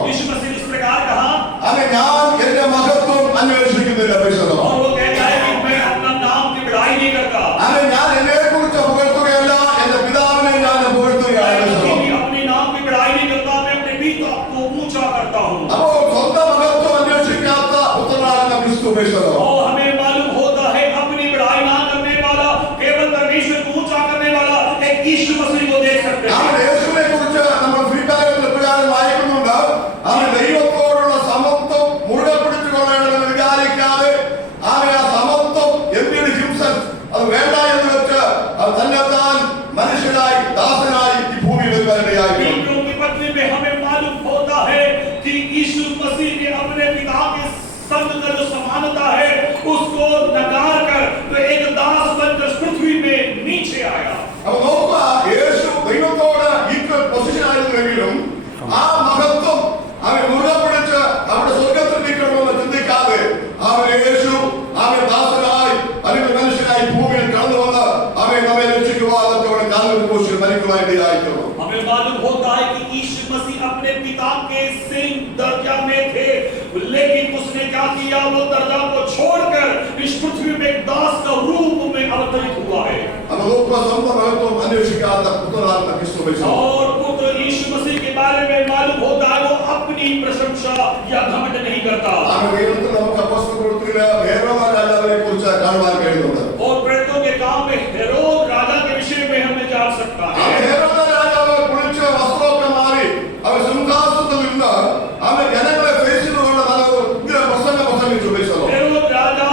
यीशु मसीह ने इस प्रकार कहा, അവൻ ഞാൻ എന്റെ മഹത്വം അന്വേഷിക്കുന്നില്ല. और वो कहता है कि मैं अपना नाम की बड़ाई नहीं करता, അവൻ ഞാൻ എന്നെ കുറിച്ച് പുകഴ്ത്തുകയല്ല, എന്റെ പിതാവിനെ ഞാൻ പുകഴ്ത്തുകയാണ്. मैं अपने नाम की बड़ाई नहीं करता, मैं अपने पिता को ऊंचा करता हूं। അപ്പോൾ സ്വന്തം മഹത്വം അന്വേഷിക്കാത്ത പുത്രനാണ് ക്രിസ്തു. और हमें मालूम होता है अपनी बड़ाई ना करने वाला, केवल परमेश्वर को ऊंचा करने वाला एक यीशु मसीह को देख सकते हैं। അവൻ യേശുവിനെ കുറിച്ച് നമ്മൾ ഫിലിപ്പിയർക്കാരുടെ പ്രകാരം വായിക്കുന്നുണ്ട്. അവൻ ദൈവത്തോടുള്ള സമത്വം മുറുകെ പിടിച്ചുകൊള്ളണമെന്ന് വിചാരിക്കാതെ അവൻ ആ സമത്വം എന്തിന് ഹിംസൻ അത് വേണ്ട എന്ന് വെച്ച് തന്നെത്താൻ മനുഷ്യനായി ദാസനായി ഈ ഭൂമിയിൽ വരുവാനിടയായി. फिलिपियों की पत्री में हमें मालूम होता है कि यीशु मसीह ने अपने पिता के संग का जो समानता है उसको नकार कर तो एक दास बनकर पृथ्वी में नीचे आया। അപ്പോൾ നോക്കുക, യേശു ദൈവത്തോട് ഈക്വൽ പൊസിഷൻ ആയിരുന്നെങ്കിലും ആ മഹത്വം അവൻ മുറുകെ പിടിച്ച് അവിടെ സ്വർഗത്തിൽ നിൽക്കണമെന്ന് ചിന്തിക്കാതെ അവൻ യേശു അവൻ ദാസനായി അല്ലെങ്കിൽ മനുഷ്യനായി ഭൂമിയിൽ കടന്നു വന്ന് അവൻ നമ്മെ രക്ഷിക്കുവാനത്തോടെ കാൽവരി ക്രൂശിൽ മരിക്കുവാനിടയായിത്തീർന്നു. हमें मालूम होता है कि यीशु मसीह अपने पिता के सेम दर्जा में थे, लेकिन उसने क्या किया, वो दर्जा को छोड़कर इस पृथ्वी में एक दास का रूप में अवतरित हुआ है। അപ്പോൾ നോക്കുക, സ്വന്തം മഹത്വം അന്വേഷിക്കാത്ത പുത്രനാകുന്ന ക്രിസ്തു. और पुत्र यीशु मसीह के बारे में मालूम होता है वो अपनी प्रशंसा या घमंड नहीं करता। അവൻ ദൈവത്തിൽ നമുക്ക് അപ്പോസ്തല പ്രവൃത്തിയില് ഹേരോദ രാജാവിനെ കുറിച്ച് കാണുവാൻ കഴിയുന്നുണ്ട്. और प्रेरितों के काम में हेरोद राजा के विषय में हमें जान सकता है। ഹേരോദ രാജാവ് കുളിച്ച് വസ്ത്രമൊക്കെ മാറി അവൻ സിംഹാസനത്തിൽ നിന്ന് അവൻ ജനങ്ങളെ ഫേസ് ചെയ്തുകൊണ്ട് നല്ല പ്രസംഗം പ്രസംഗിച്ചു. हेरोद राजा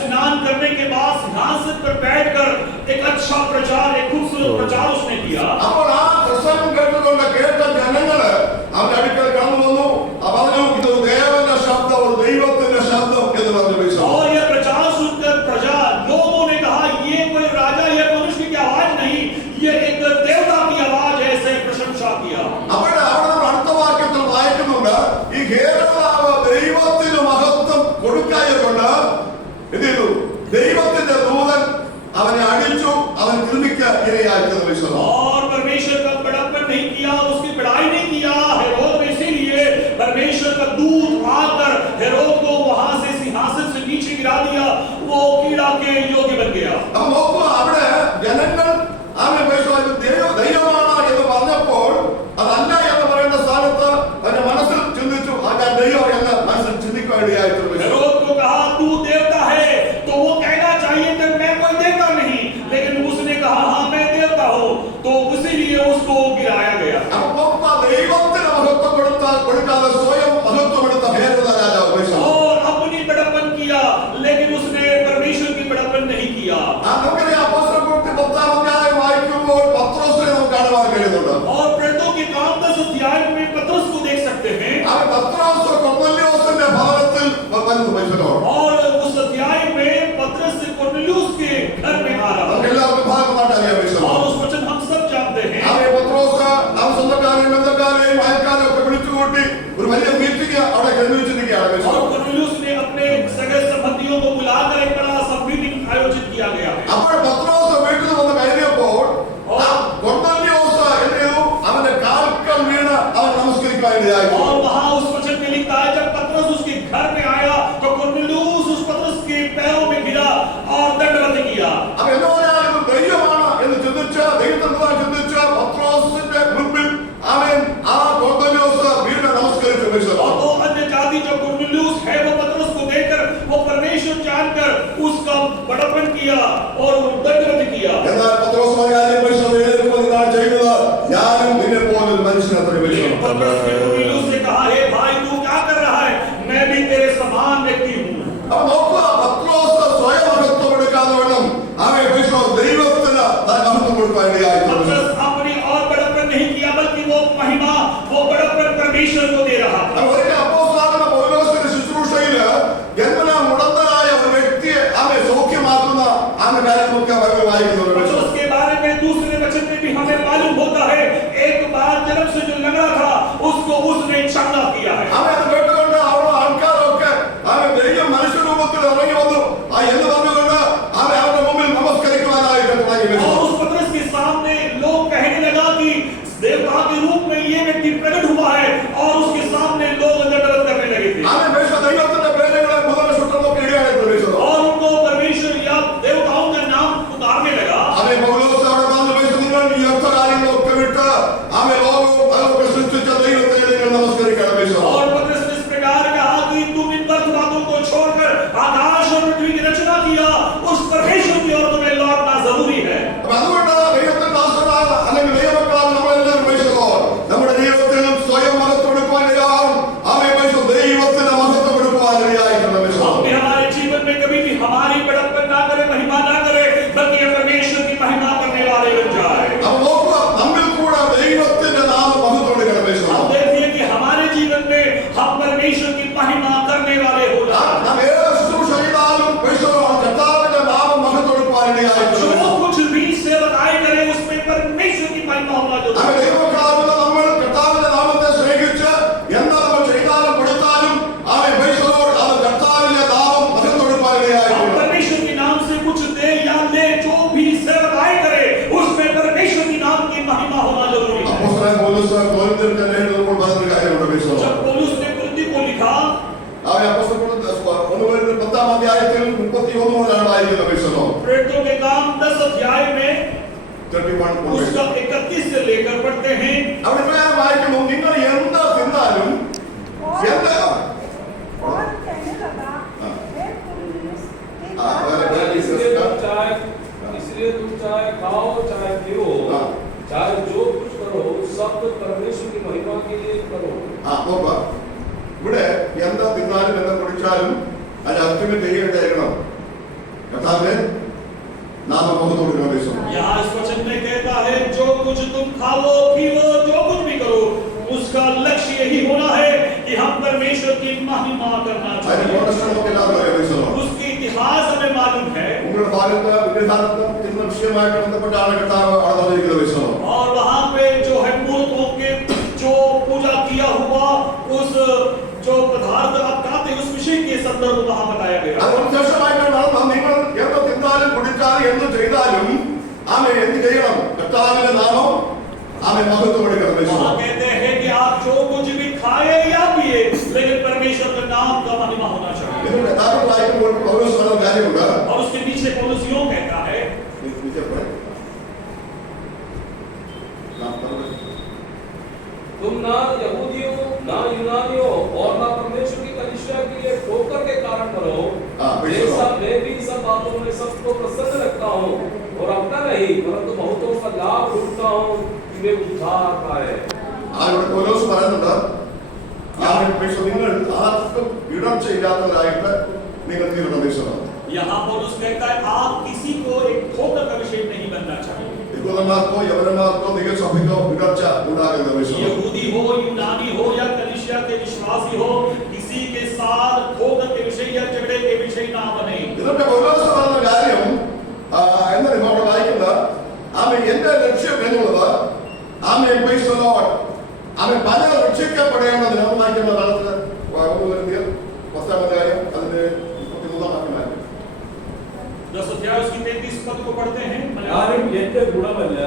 स्नान करने के बाद सिंहासन पर बैठकर एक अच्छा प्रचार, एक खूबसूरत प्रचार उसने किया। അപ്പോൾ ആ പ്രസംഗം കേട്ടുകൊണ്ട് കേട്ട ജനങ്ങള് അവന്റെ അടുക്കൽ കടന്നു വന്നു. പറഞ്ഞു, ഇത് ദേവന്റെ ശബ്ദം, ഒരു ദൈവത്തിന്റെ ശബ്ദം എന്ന് പറഞ്ഞു. और यह प्रचार सुनकर प्रजा लोगों ने कहा, ये कोई राजा या मनुष्य की आवाज नहीं, ये एक देवता की आवाज है, ऐसे प्रशंसा किया। അവിടെ നമ്മൾ അടുത്ത വാക്യത്തിൽ വായിക്കുന്നുണ്ട്, ഈ ഹേരോദാവ് ദൈവത്തിന് മഹത്വം കൊടുക്കാതെ കൊണ്ട് എന്ത് ചെയ്തു? ദൈവത്തിന്റെ ദൂതൻ അവനെ അടിച്ചു, അവൻ കൃമിക്ക് ഇരയായിരുന്നു. और परमेश्वर का बड़प्पन नहीं किया, उसकी बड़ाई नहीं किया हेरोद ने, इसीलिए परमेश्वर का दूत आकर हेरोद को वहां से सिंहासन से नीचे गिरा दिया, वो कीड़ा के योग्य बन गया। അപ്പൊ നോക്കുക, അവിടെ ജനങ്ങൾ അവനെ ദൈവമാണ് എന്ന് പറഞ്ഞപ്പോൾ അതല്ല എന്ന് പറയുന്ന സ്ഥാനത്ത് തന്റെ മനസ്സിൽ ചിന്തിച്ചു, ഞാൻ ദൈവം എന്ന് മനസ്സിൽ ചിന്തിക്കുകയായിരുന്നു. हेरोद को कहा तू देवता है, तो वो कहना चाहिए कि मैं कोई देवता नहीं, लेकिन उसने कहा हाँ मैं देवता हूँ, तो इसीलिए उसको गिराया गया। അപ്പൊ നോക്കുക, ദൈവത്തിന് മഹത്വം കൊടുക്കാതെ സ്വയം മഹത്വം എടുത്ത ഹേരോദ രാജാവ്. और अपनी बड़प्पन किया, लेकिन उसने परमेश्वर की बड़प्पन नहीं किया। നമുക്കറിയാം, അപ്പോസ്തല പ്രവൃത്തി 10-ാം അധ്യായം വായിക്കുമ്പോൾ പത്രോസിനെ നമുക്ക് കാണുവാൻ കഴിയുന്നുണ്ട്. और प्रेरितों के काम 10 अध्याय में पतरस को देख सकते हैं। അവൻ പത്രോസ് കൊർന്നേലിയോസിന്റെ ഭവനത്തിൽ വന്നു. और उस अध्याय में पतरस कोर्नेलियुस के घर में आ रहा നമുക്ക് है। എല്ലാവർക്കും ഭാഗമായിട്ട് അറിയാം. और उस वचन हम सब जानते हैं। അവൻ പത്രോസ് അവൻ സ്വന്തക്കാരെയും ബന്ധക്കാരെയും അയൽക്കാരെയും ഒക്കെ വിളിച്ചുകൂട്ടി ഒരു വലിയ മീറ്റിംഗ് അവിടെ ക്രമീകരിച്ചിരിക്കുകയാണ്. और कोर्नेलियुस ने अपने सगे संबंधियों को बुलाकर एक बड़ा सा मीटिंग आयोजित किया गया है। അപ്പോൾ പത്രോസ് വീട്ടിൽ വന്ന് കയറിയപ്പോൾ കൊർന്നേലിയോസ് എന്ത് ചെയ്തു? അവന്റെ കാൽക്കൽ വീണ് അവൻ നമസ്കരിക്കാനിടയായി. और वहां उस वचन में लिखता है, जब पतरस उसके घर में आया तो कोर्नेलियुस उस पतरस के पैरों में गिरा और दंडवत किया। അപ്പൊ എന്ന് പറഞ്ഞാൽ ഇത് ദൈവമാണ് എന്ന് ചിന്തിച്ച് ദൈവത്തിനെന്താ ചിന്തിച്ച് പത്രോസിന്റെ മുൻപിൽ അവൻ ആ കൊർന്നേലിയോസ് വീണ് നമസ്കരിച്ചു. और वो अन्य जाति जो कोर्नेलियुस है वो पतरस को देखकर वो परमेश्वर जानकर उसका बड़प्पन किया और दंडवत किया। എന്നാൽ പത്രോസ് പറഞ്ഞ കാര്യം ഇതാണ് ചെയ്തത്. ഞാനും നിന്നെ പോലൊരു മനുഷ്യനത്ര लेकिन पतरस ने വലിയ कुरनेलियुस से कहा, हे भाई तू क्या कर रहा है? मैं भी तेरे समान व्यक्ति हूँ। അപ്പൊ നോക്കുക, പത്രോസ് സ്വയം മഹത്വം എടുക്കാതെ വേണം അവൻ ദൈവത്തിന് മഹത്വം കൊടുക്കാൻ ഇടയായി. पतरस अपनी और बड़प्पन नहीं किया, बल्कि वो महिमा, वो बड़प्पन परमेश्वर को दे रहा था। ഒരിക്കൽ അപ്പോസ്തലനായ പൗലോസിന്റെ ശുശ്രൂഷയില് എന്തിനാ മുടന്തനായ ഒരു വ്യക്തിയെ അവനെ സൗഖ്യമാക്കുന്ന അവന്റെ കാര്യമൊക്കെ അവർ വായിക്കുന്നുണ്ട്. पतरस के बारे में दूसरे वचन में भी हमें मालूम होता है, एक बार जन्म से जो लंगड़ा था उसको उसने चंगा किया है। അവൻ അത് കേട്ടുകൊണ്ട് അവിടെ ആൾക്കാരൊക്കെ അവൻ ദൈവം മനുഷ്യരൂപത്തിൽ ഇറങ്ങി വന്നു എന്ന് പറഞ്ഞുകൊണ്ട് അവൻ അവരുടെ മുമ്പിൽ നമസ്കരിക്കുവാനായിട്ട് തുടങ്ങി. और उस पतरस के सामने लोग कहने लगा कि देवता के रूप में ये व्यक्ति प्रकट हुआ है, और उसके सामने लोग दंडवत करने लगे थे അവൻ ദൈവത്തിന്റെ പേരുകളെ മുതൽ ശുദ്ധമൊക്കെ ഇടയായി പ്രവേശിച്ചു. और उनको परमेश्वर या देवताओं का नाम पुकारने लगा। അവൻ പൗലോസ് അവിടെ പറഞ്ഞു, നിങ്ങൾ ഈ ഒറ്റ കാര്യങ്ങളൊക്കെ വിട്ട് അവൻ ലോകവും അതൊക്കെ സൃഷ്ടിച്ച ദൈവത്തെ നിങ്ങൾ നമസ്കരിക്കണം. और पतरस ने इस प्रकार कहा कि तुम इन व्यर्थ बातों को छोड़कर आकाश और पृथ्वी की रचना किया उस परमेश्वर की ओर तुम्हें लौटना जरूरी है। അപ്പൊ അതുകൊണ്ട് ദൈവത്തിന്റെ ദാസനായ അല്ലെങ്കിൽ ദൈവമക്കളായ നമ്മളെല്ലാവരും നമ്മുടെ ജീവിതത്തിൽ സ്വയം മഹത്വം എടുക്കുവാൻ ഇടയാകും. അവൻ ദൈവത്തിന് മഹത്വം എടുക്കുവാൻ ഇടയായിട്ടുണ്ട്. हम भी हमारे जीवन में कभी भी हमारी बड़प्पन ना करे, महिमा ना करे, बल्कि हम परमेश्वर की महिमा करने वाले बन जाए। അപ്പൊ നോക്കുക, നമ്മിൽ കൂടെ ദൈവത്തിന്റെ നാമം മഹത്വം എടുക്കണം. हम देखिए कि हमारे जीवन में हम परमेश्वर की महिमा करने वाले हो जाए। നാം ഏത് ശുശ്രൂഷ ചെയ്താലും കർത്താവിന്റെ നാമം മഹത്വം എടുക്കുവാൻ ഇടയായിട്ടുണ്ട്. जो कुछ भी सेवकाई करे उसमें परमेश्वर की महिमा होना അവൻ जरूरी है। ദൈവമക്കളാകുന്ന നമ്മൾ കർത്താവിന്റെ നാമത്തെ സ്നേഹിച്ച് എന്താ നമ്മൾ ചെയ്താലും കൊടുത്താലും അവൻ കർത്താവിന്റെ നാമം മഹത്വം എടുക്കുവാൻ हम ഇടയായിട്ടുണ്ട്. परमेश्वर के नाम से कुछ दे या ले, जो भी सेवकाई करे उसमें परमेश्वर के नाम की महिमा होना जरूरी है। അപ്പോസ്തലനായ പൗലോസ് കൊരിന്ത്യർക്ക് ലേഖനത്തിൽ പറഞ്ഞൊരു കാര്യമുണ്ട്. जब पौलुस ने कुरिन्थी को लिखा, അവൻ അപ്പോസ്തലൻ 10-ാം അധ്യായത്തിൽ 31 മുതലാണ് വായിക്കുന്നത്. प्रेरितों के काम 10 अध्याय में 31 उसका 31 से लेकर पढ़ते हैं। അവിടെ ഇപ്രകാരം വായിക്കുന്നു, നിങ്ങൾ എന്താ തിന്നാലും എന്താ और कहने लगा, हे कुरनेलियुस, इसलिए तुम चाहे खाओ चाहे पियो चाहे जो कुछ करो सब परमेश्वर की महिमा के लिए करो। നോക്കുക, ഇവിടെ എന്താ തിന്നാലും എന്താ കുടിച്ചാലും അത് അൽറ്റിമേറ്റ് ചെയ്യേണ്ടായിരിക്കണം കർത്താവിന്റെ നാമം മഹത്വം കൊടുക്കണം. यहाँ इस वचन में कहता है, जो कुछ तुम खाओ पीओ जो कुछ भी करो उसका लक्ष्य यही होना है कि हम परमेश्वर की महिमा करना അതിന്റെ चाहिए। കോൺടെക്സ്റ്റ് നമുക്ക് എല്ലാവർക്കും അറിയാം. उसकी इतिहास हमें मालूम है, നിങ്ങളുടെ ഭാരത വിഗ്രഹാർത്ഥം എന്ന വിഷയമായിട്ട് ബന്ധപ്പെട്ടാണ് കർത്താവ് അവിടെ പറഞ്ഞിരിക്കുന്നത്. और वहां पे जो है मूर्तों के जो पूजा किया हुआ उस जो पदार्थ आप खाते उस विषय के संदर्भ वहां बताया गया। അതുകൊണ്ട് ശേഷമായിട്ടാണ് നിങ്ങൾ എന്ത് തിന്നാലും കുടിച്ചാലും എന്ത് ചെയ്താലും ആമേ എന്ത് ചെയ്യണം? കർത്താവിന്റെ നാമം ആമേ മഹത്വം കൊടുക്കണം. वहां कहते हैं कि आप जो कुछ भी खाए या पिए लेकिन परमेश्वर के नाम का महिमा होना चाहिए। ഇതിന്റെ യഥാർത്ഥ വായിക്കുമ്പോൾ പൗലോസ് പറഞ്ഞ കാര്യമുണ്ട്. और उसके पीछे पौलुस यूं कहता है, तुम ना यहूदियों ना यूनानियों और ना परमेश्वर की कलीसिया के लिए ठोकर के कारण बनो, जैसा मैं भी सब बातों में सबको प्रसन्न रखता हूँ और अपना नहीं परंतु बहुतों का लाभ ढूंढता हूँ कि वे उद्धार पाए। അവിടെ പൗലോസ് പറയുന്നുണ്ട്, നിങ്ങൾ ആർക്കും ഇടർച്ച ഇല്ലാത്തവരായിട്ട് നിങ്ങൾ തീർക്കണം. यहाँ पौलुस कहता है आप किसी को एक ठोकर का विषय नहीं बनना चाहिए। യഹൂദന്മാർക്കോ യവനന്മാർക്കോ ദൈവസഭയ്ക്കോ ഇടർച്ച ഉണ്ടാകുന്ന यहूदी हो यूनानी हो या कलीसिया के विश्वासी हो, किसी के साथ ठोकर के विषय या झगड़े के विषय ना बने। എന്നിട്ട് പൗലോസ് പറഞ്ഞ കാര്യം എന്താ നമ്മൾ വായിക്കുന്നത്, ആമേ എന്റെ ലക്ഷ്യം എന്നുള്ളത് ആമേ പ്രൈസ് ദി ലോർഡ്, ആമേ പല രക്ഷിക്കപ്പെടേണ്ടതിന് വായിക്കുന്ന കാലത്ത് 10-ാം അധ്യായം അതിന്റെ 33-ാം വാക്യം. 10 अध्याय उसकी 33 पद को पढ़ते हैं। ഞാനും എന്റെ ഗുണമല്ല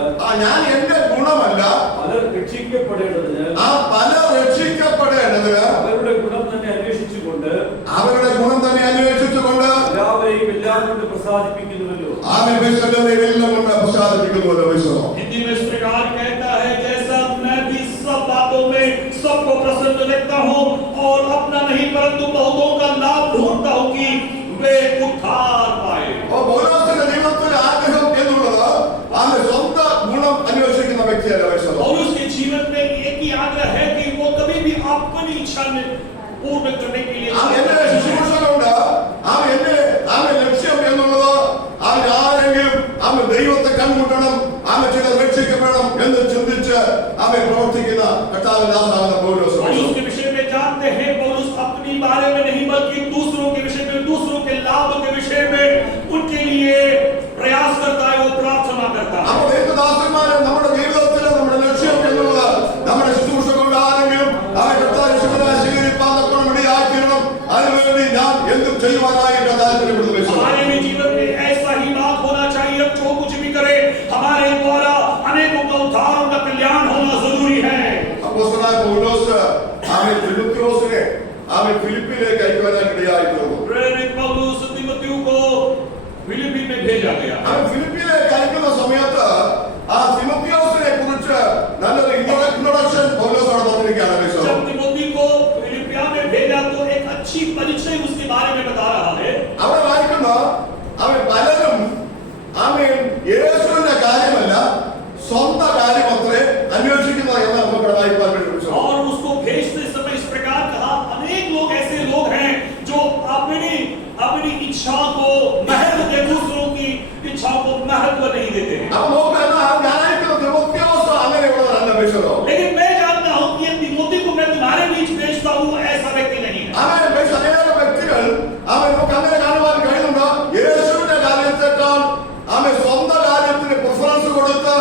ഞാൻ എന്റെ ഗുണമല്ല, പലർ രക്ഷിക്കപ്പെടേണ്ടതിന് ആ പല രക്ഷിക്കപ്പെടേണ്ടതിന് അവരുടെ ഗുണം തന്നെ അന്വേഷിച്ചുകൊണ്ട് അവരുടെ ഗുണം തന്നെ അന്വേഷിച്ചുകൊണ്ട് എല്ലാവരെയും എല്ലാം കൊണ്ട് പ്രസാദിപ്പിക്കുന്നുവല്ലോ. ആമേ എല്ലാം കൊണ്ട് പ്രസാദിപ്പിക്കുന്നുവല്ലോ. हिंदी में इस प्रकार कहता है, जैसा मैं भी सब बातों में सबको प्रसन्न रखता हूँ और अपना नहीं परंतु बहुतों का लाभ ढूंढता हूँ कि वे उद्धार पाए। പൗലോസിന്റെ ജീവിതത്തിലെ ആഗ്രഹം എന്നുള്ളത് ആമേ സ്വന്തം ഗുണം അന്വേഷിക്കുന്ന വ്യക്തിയല്ല. अपनी इच्छा में पूर्ण करने के लिए എന്റെ ശുശ്രൂഷകളുണ്ട് ആമ ലക്ഷ്യം എന്നുള്ളത് ആരെങ്കിലും ആമ ദൈവത്തെ കണ്ടുമുട്ടണം, ആമ ചില രക്ഷിക്കപ്പെടണം എന്ന് ചിന്തിച്ച് ആമ പ്രവർത്തിക്കുന്ന കർത്താവിനാകുന്ന പൗലോസ് उसके विषय में जानते हैं पौलुस अपनी बारे में नहीं बल्कि दूसरों के विषय में, दूसरों के लाभ के विषय में उनके लिए प्रयास करता है, वो प्रार्थना करता है। അപ്പോൾ ദൈവദാസന്മാരെ നമ്മുടെ ജീവിതത്തിൽ നമ്മുടെ ലക്ഷ്യം എന്നുള്ളത് നമ്മുടെ ശുശ്രൂഷകളുടെ ആരെങ്കിലും കർത്താവിനെ സ്വീകരിക്കാൻ ഇടയാക്കിയിടണം. അതിനുവേണ്ടി ഞാൻ എന്തും ചെയ്യുവാനായിട്ട് താല്പര്യപ്പെടുന്നു. हमारे भी जीवन में ऐसा ही बात होना चाहिए। अब जो कुछ भी करे हमारे द्वारा अनेकों का उद्धार उनका कल्याण होना जरूरी है। അപ്പോസ്തലനായ പൗലോസ് തിമോഥെയോസിനെ ഫിലിപ്പിലേക്ക് അയക്കുവാനായിട്ട് ഇടയായിത്തീർന്നു. प्रेरित पौलुस तीमुथियुस को फिलिप्पी में भेजा गया। ഫിലിപ്പിയിലേക്ക് അയക്കുന്ന സമയത്ത് തിമോഥെയോസിനെ കുറിച്ച് നല്ലൊരു ഇൻട്രൊഡക്ഷൻ പൗലോസ് അവിടെ തന്നിരിക്കുകയാണ്. जब तीमुथियुस को फिलिपिया में भेजा तो एक अच्छी परिचय उसके बारे में बता रहा है। അവിടെ വായിക്കുന്ന പലരും യേശുവിന്റെ കാര്യമല്ല സ്വന്തം കാര്യം അത്രേ അന്വേഷിക്കുന്നത് എന്ന് നമുക്ക് വായിക്കാൻ വേണ്ടി. और उसको भेजते समय इस प्रकार कहा, अनेक लोग ऐसे लोग हैं जो अपनी इच्छा को महत्व दे, दूसरों की इच्छा को महत्व नहीं देते हैं। लेकिन मैं जानता हूं कि ये तीमुथियुस को मैं तुम्हारे बीच भेजता हूं, ऐसा व्यक्ति नहीं है। വ്യക്തികൾ നമുക്ക് അങ്ങനെ കാണുവാൻ കഴിയുന്നുണ്ട്. യേശുവിന്റെ കാര്യത്തെക്കാൾ സ്വന്തം കാര്യത്തിന് പ്രിഫറൻസ് കൊടുത്ത്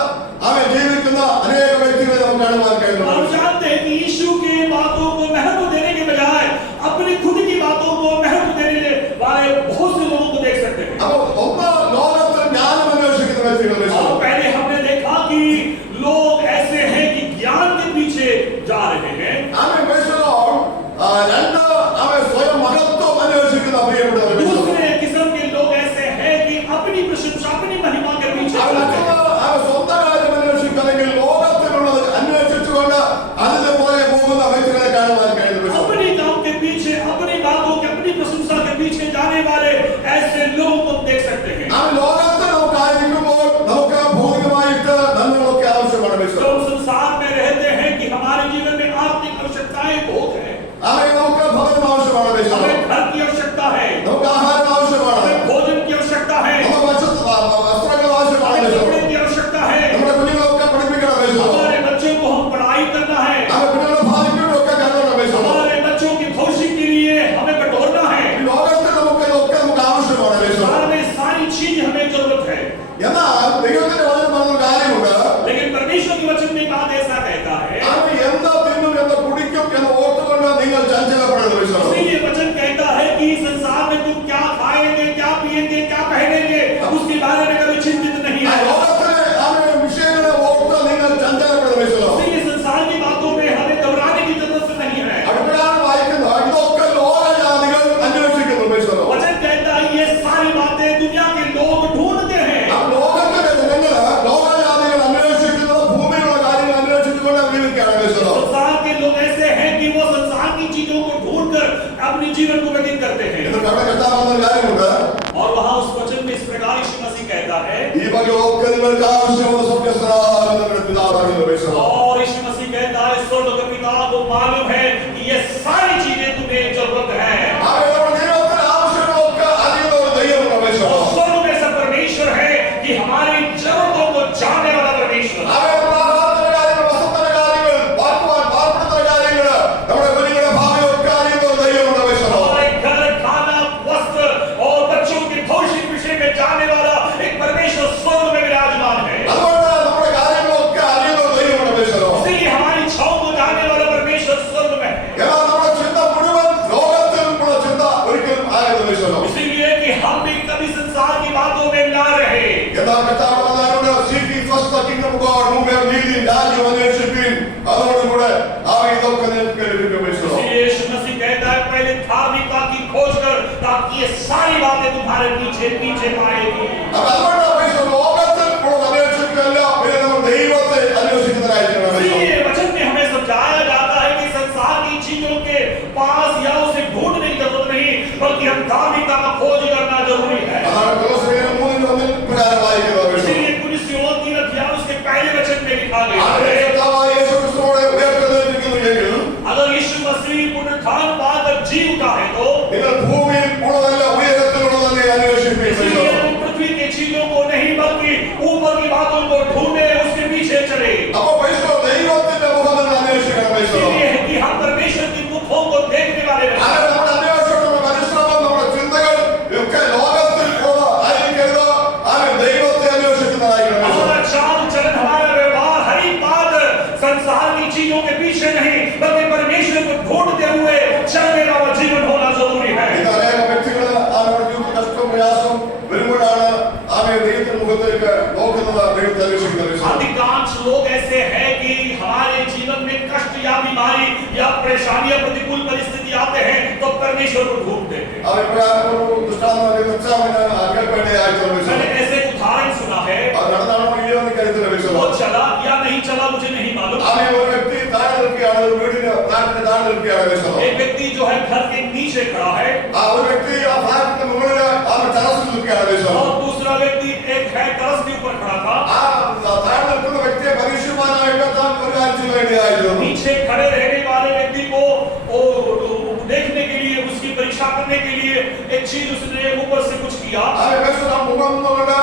ജീവിക്കുന്ന അനേക വ്യക്തികളെ നമുക്ക് കാണുവാൻ കഴിയുന്നു. हम जानते हैं कि यीशु की बातों को महत्व देने के बजाय अपनी खुद की बातों को महत्व देने वाले बहुत से लोगों को देख सकते हैं। അപ്പോൾ ഒന്ന് ലോകത്തിൽ ജ്ഞാനം അന്വേഷിക്കുന്ന വ്യക്തികൾ. और पहले हमने देखा कि लोग ऐसे हैं कि ज्ञान के पीछे जा रहे हैं। രണ്ട് സ്വയം മഹത്വം അന്വേഷിക്കുന്ന പ്രിയപ്പെട്ടവർ. दूसरे किस्म के लोग ऐसे हैं कि अपनी प्रशंसा, अपनी महिमा के पीछे സ്വന്തം കാര്യം അന്വേഷിക്കണമെങ്കിൽ ലോകത്തിലുള്ളത് അന്വേഷിച്ചുകൊണ്ട് അതിന്റെ പുറകെ പോകുന്ന വ്യക്തികളെ കാണുവാൻ കഴിയുന്നു. अपनी काम के पीछे, अपनी बातों के, अपनी प्रशंसा के पीछे जाने वाले ऐसे लोगों को देख सकते हैं। ലോകത്തിൽ നമുക്ക് ആയിരിക്കുമ്പോൾ നമുക്ക് ഭൗതികമായിട്ട് നന്മകളൊക്കെ ആവശ്യമാണ്. जो संसार में रहते हैं कि हमारे जीवन में आर्थिक आवश्यकताएं बहुत है। നമുക്ക് ഭവനം ആവശ്യമാണ്, हमें घर की आवश्यकता है, നമുക്ക് ആഹാരം ആവശ്യമാണ്, हमें भोजन की आवश्यकता है, നമുക്ക് വസ്ത്രങ്ങൾ ആവശ്യമാണ്, हमें कपड़े की आवश्यकता है, നമ്മുടെ കുഞ്ഞുങ്ങളൊക്കെ പഠിപ്പിക്കണം, हमारे बच्चों को हम पढ़ाई करना है, കുഞ്ഞുങ്ങളുടെ ഭാവിക്കൊക്കെ കരുതണം. हमारे बच्चों की भविष्य के लिए हमें बटोरना है। ലോകത്തിൽ നമുക്ക് ഇതൊക്കെ നമുക്ക് ആവശ്യമാണ്. संसार में सारी चीज हमें जरूरत है। എന്നാൽ ദൈവത്തിന്റെ വചനം പറഞ്ഞ കാര്യമുണ്ട്. लेकिन परमेश्वर की वचन में बात ऐसा कहता है, എന്ത് തിന്നും എന്ത് കുടിക്കും എന്ന് ഓർത്തുകൊണ്ട് നിങ്ങൾ ചഞ്ചലപ്പെടരുത്. ये वचन कहता है कि संसार में तुम क्या खाएंगे, क्या पिएंगे, क्या पहनेंगे, उसके बारे में कभी चिंतित नहीं है। ലോകത്തിലെ വിഷയങ്ങളെ ഓർത്ത് നിങ്ങൾ ചഞ്ചലപ്പെടരുത്. ये संसार की बातों में हमें घबराने की जरूरत नहीं है। അടുത്തതാണ് വായിക്കുന്നത്, ഇതൊക്കെ ലോകജാതികൾ അന്വേഷിക്കുന്നു. वचन कहता है ये सारी बातें दुनिया के लोग ढूंढते हैं। ലോകത്തിലെ ജനങ്ങൾ ലോകജാതികൾ അന്വേഷിക്കുന്നത് ഭൂമിയിലുള്ള കാര്യങ്ങൾ അന്വേഷിച്ചുകൊണ്ട് ജീവിക്കുകയാണ്. संसार के लोग ऐसे हैं कि वो संसार की चीजों को ढूंढकर अपने जीवन को व्यतीत करते हैं। കാര്യമുണ്ട്. और वहां उस वचन में इस प्रकार यीशु मसीह कहता है, ഈ വകയൊക്കെ നിങ്ങൾക്ക് ആവശ്യമുള്ള സ്വർഗ്ഗസ്ഥനായ നിങ്ങളുടെ പിതാവാകുന്നു. और यीशु मसीह कहता है स्वर्ग के पिता को मालूम है कि ये सारी चीजें तुम्हें जरूरत है। और स्वर्ग में से परमेश्वर है कि हमारी जरूरतों को जानने वाला परमेश्वर। हमारे घर, खाना, वस्त्र और बच्चों के भविष्य के विषय में जानने वाला एक परमेश्वर स्वर्ग में विराजमान है। इसलिए हमारी इच्छाओं को जानने वाला परमेश्वर स्वर्ग में है। इसीलिए कि हम भी कभी संसार की बातों में ना रहे। इसलिए यीशु मसीह कहता है पहले धार्मिकता की खोज कर, ताकि ये सारी बातें तुम्हारे पीछे पीछे पाएगी। इसलिए वचन में हमें समझाया जाता है कि संसार की चीजों के पास या उसे ढूंढने की जरूरत नहीं, बल्कि हम धार्मिकता का खोज करना जरूरी है। इसलिए कुरिन्थियों 3 उसके पहले वचन में लिखा गया है, अगर यीशु मसीह बाकी चीजों के पीछे नहीं बल्कि परमेश्वर को ढूंढते हुए चलने का वो जीवन होना जरूरी है। ഇത് അനേക വ്യക്തികൾ അവരുടെ ജീവിതത്തിൽ കഷ്ടവും പ്രയാസവും വരുമ്പോഴാണ് അവയെ ദൈവത്തിന്റെ മുഖത്തേക്ക് നോക്കുന്നത്, ദൈവത്തെ അന്വേഷിക്കുന്നത്. अधिकांश लोग ऐसे हैं कि हमारे जीवन में कष्ट या बीमारी या परेशानी या प्रतिकूल परिस्थिति आते हैं तो परमेश्वर को ढूंढते हैं। അവർ പ്രയാസവും ദുഷ്ടാന്തവും ഉത്സാഹത്തിന് കേൾക്കേണ്ടതായിട്ട് मैंने ऐसे एक उदाहरण सुना है, അത് നടന്നാണോ ഇല്ലയോ എന്ന് കരുത്തിൽ वो चला या नहीं चला मुझे नहीं मालूम। അവനെ ഒരു വ്യക്തി താഴെ നിൽക്കുകയാണ്, ഒരു വീടിന് താഴെ നിൽക്കുകയാണ്. एक व्यक्ति जो है घर के नीचे खड़ा है ആ ഒരു വ്യക്തി ആ ഫ്ലാറ്റിന്റെ മുകളിൽ അവൻ ടെറസിൽ നിൽക്കുകയാണ്. और दूसरा व्यक्ति एक है टेरेस के ऊपर खड़ा था। ആ താഴെ നിൽക്കുന്ന വ്യക്തിയെ പരീക്ഷിക്കാനായിട്ട് താൻ ഒരു കാര്യം ചെയ്യാൻ വേണ്ടിയായിരുന്നു. नीचे खड़े रहने वाले व्यक्ति को देखने के लिए, उसकी परीक्षा करने के लिए एक चीज उसने ऊपर से कुछ किया। അവൻ വിശുദ്ധ മുഖം കൊണ്ട്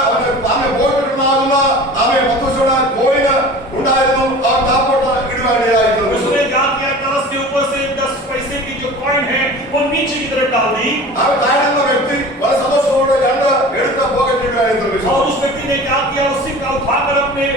അവനെ പോയിട്ടുണ്ടാകുന്ന അവൻ പത്തുശോടെ കോയിന് ഉണ്ടായിരുന്നു. അവൻ താപ്പോട്ട് ഇടുവാനിടയായിരുന്നു. उसने क्या किया, टेरेस के ऊपर से 10 पैसे की जो कॉइन है वो नीचे की तरफ डाल दी। അവൻ താഴെ നിന്ന വ്യക്തി വളരെ സന്തോഷത്തോടെ രണ്ട് എടുത്ത പോക്കറ്റ് ഇടുവാനിടയായിരുന്നു. और उस व्यक्ति ने क्या किया, उस सिक्का उठाकर अपने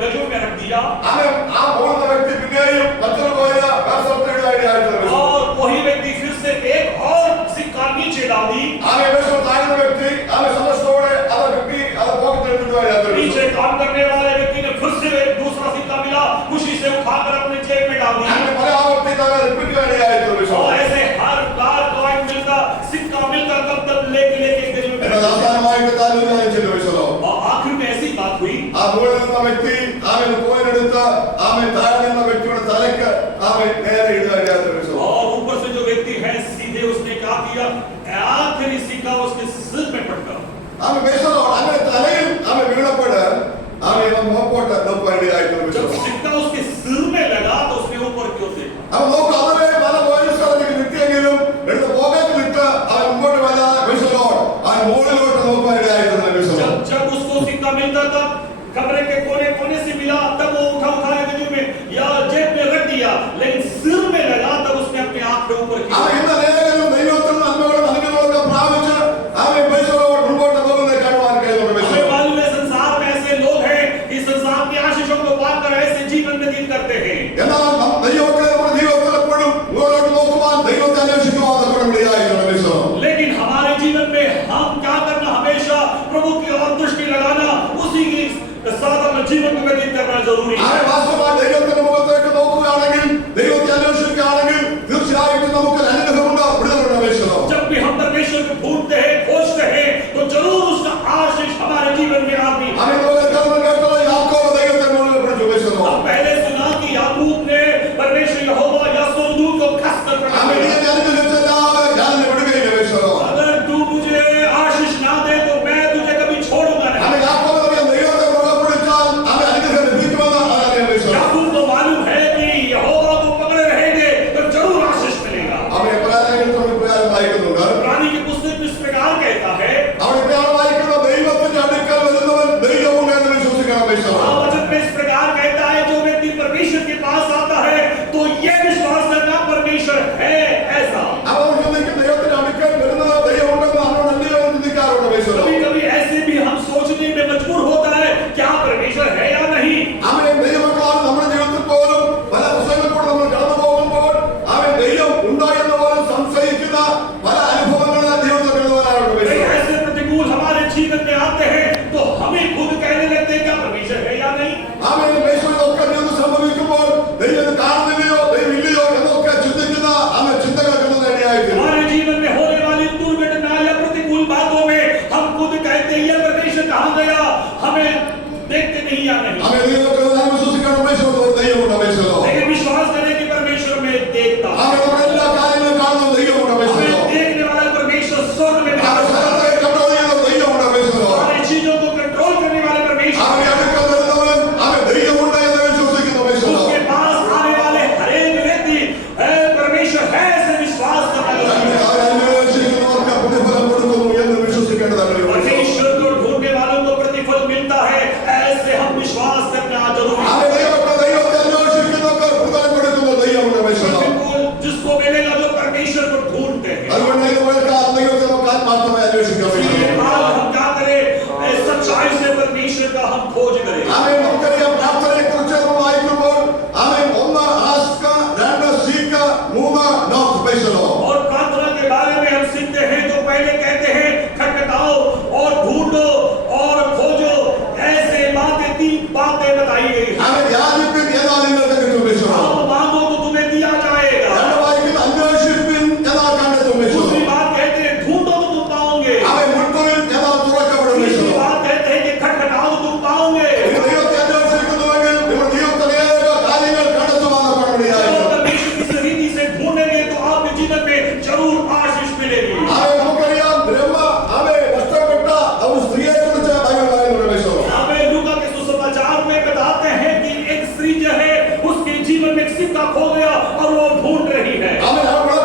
गजों में रख दिया। അവൻ ആ പോകുന്ന വ്യക്തി പിന്നെയും മറ്റൊരു കോയിന് വേറെ ഇടുവാനിടയായിരുന്നു. और वही व्यक्ति फिर से एक और सिक्का नीचे डाल दी। അവൻ വിശുദ്ധ താഴ്ന്ന വ്യക്തി അവൻ സന്തോഷത്തോടെ അത് കിട്ടി, അത് പോക്കറ്റ് ഇടുവാനിടയായിരുന്നു. नीचे काम करने वाले व्यक्ति ने फिर से एक दूसरा सिक्का मिला, खुशी से उठाकर अपने जेब में डाल दिया। അങ്ങനെ പല ആവർത്തി തന്നെ റിപ്പീറ്റ് വേണ്ടിയായിരുന്നു. और ऐसे हर बार कॉइन मिलता, सिक्का मिलता, तब तक लेके गले में എന്നാൽ അവസാനമായിട്ട് താൻ ഒരു കാര്യം ചെയ്തു വിശ്വലോ. और आखिर में ऐसी बात हुई, ആ മുകളിൽ നിന്ന വ്യക്തി അവൻ കോയിനെടുത്ത് അവൻ താഴെ നിന്ന വ്യക്തിയുടെ തലയ്ക്ക് അവൻ നേരെ ഇടുവാനിടയായിരുന്നു. और ऊपर से जो व्यक्ति है सीधे उसने क्या किया, आखिरी सिक्का उसके सिर में पड़ता। അവൻ വിശ്വലോ അങ്ങനെ തലയിൽ അവൻ വീണപ്പോൾ അവൻ മുഖപ്പോട്ട് നോക്കുവാനിടയായിരുന്നു. जब सिक्का उसके सिर में लगा तो उसने ऊपर क्यों देखा? അവൻ നോക്കും, അവനെ പല പോലീസുകാർക്ക് നിൽക്കിയെങ്കിലും എടുത്ത് പോക്കറ്റിലിട്ട് അവൻ മുമ്പോട്ട് വരാതെ വിശ്വലോ അവൻ മുകളിലോട്ട് നോക്കുവാനിടയായിരുന്നു. जब उसको सिक्का मिलता था कमरे के कोने कोने से मिला, तब वो उठा के में या जेब में रख दिया, लेकिन सिर में लगा तब उसने अपने आंख के ऊपर किया। അവൻ ഇന്ന് അനേകം ദൈവത്തിൽ നന്മകളും അനുഗ്രഹങ്ങളൊക്കെ പ്രാപിച്ച് അവൻ വിശ്വലോട് മുമ്പോട്ട് പോകുന്നത് കാണുവാൻ കഴിയുന്നുണ്ട്. हमें मालूम है संसार में ऐसे लोग हैं कि संसार की आशीषों को पाकर ऐसे जीवन व्यतीत करते हैं। എന്നാൽ ദൈവത്തെ നമ്മുടെ ജീവിതത്തിൽ എപ്പോഴും മുകളിലോട്ട് നോക്കുവാൻ, ദൈവത്തെ അന്വേഷിക്കുവാൻ നമ്മുടെ ഇടയായിരുന്നു വിശ്വലോ. लेकिन हमारे जीवन में हम क्या करना, हमेशा प्रभु की ओर दृष्टि लगाना, उसी की साथ अपने जीवन को व्यतीत करना जरूरी है। അവൻ വാസ്തവമായി ദൈവത്തിന്റെ മുഖത്തേക്ക് നോക്കുകയാണെങ്കിൽ, ദൈവത്തെ അന്വേഷിക്കുകയാണെങ്കിൽ തീർച്ചയായിട്ടും നമുക്ക് അനുഗ്രഹമുണ്ട്, വിടുതലുണ്ട് വിശ്വലോ. जब भी हम परमेश्वर को ढूंढते हैं, खोजते हैं, तो जरूर उसका आशीष हमारे जीवन में आती है। അവൻ ഇതുപോലെ കേട്ടത് യാക്കോബ് ദൈവത്തെ മുകളിൽ പിടിച്ചു വിശ്വലോ. हम पहले सुना कि याकूब जीवन में सिक्का खो गया और वो ढूंढ रही है। ആമേൻ. അവർ വളരെ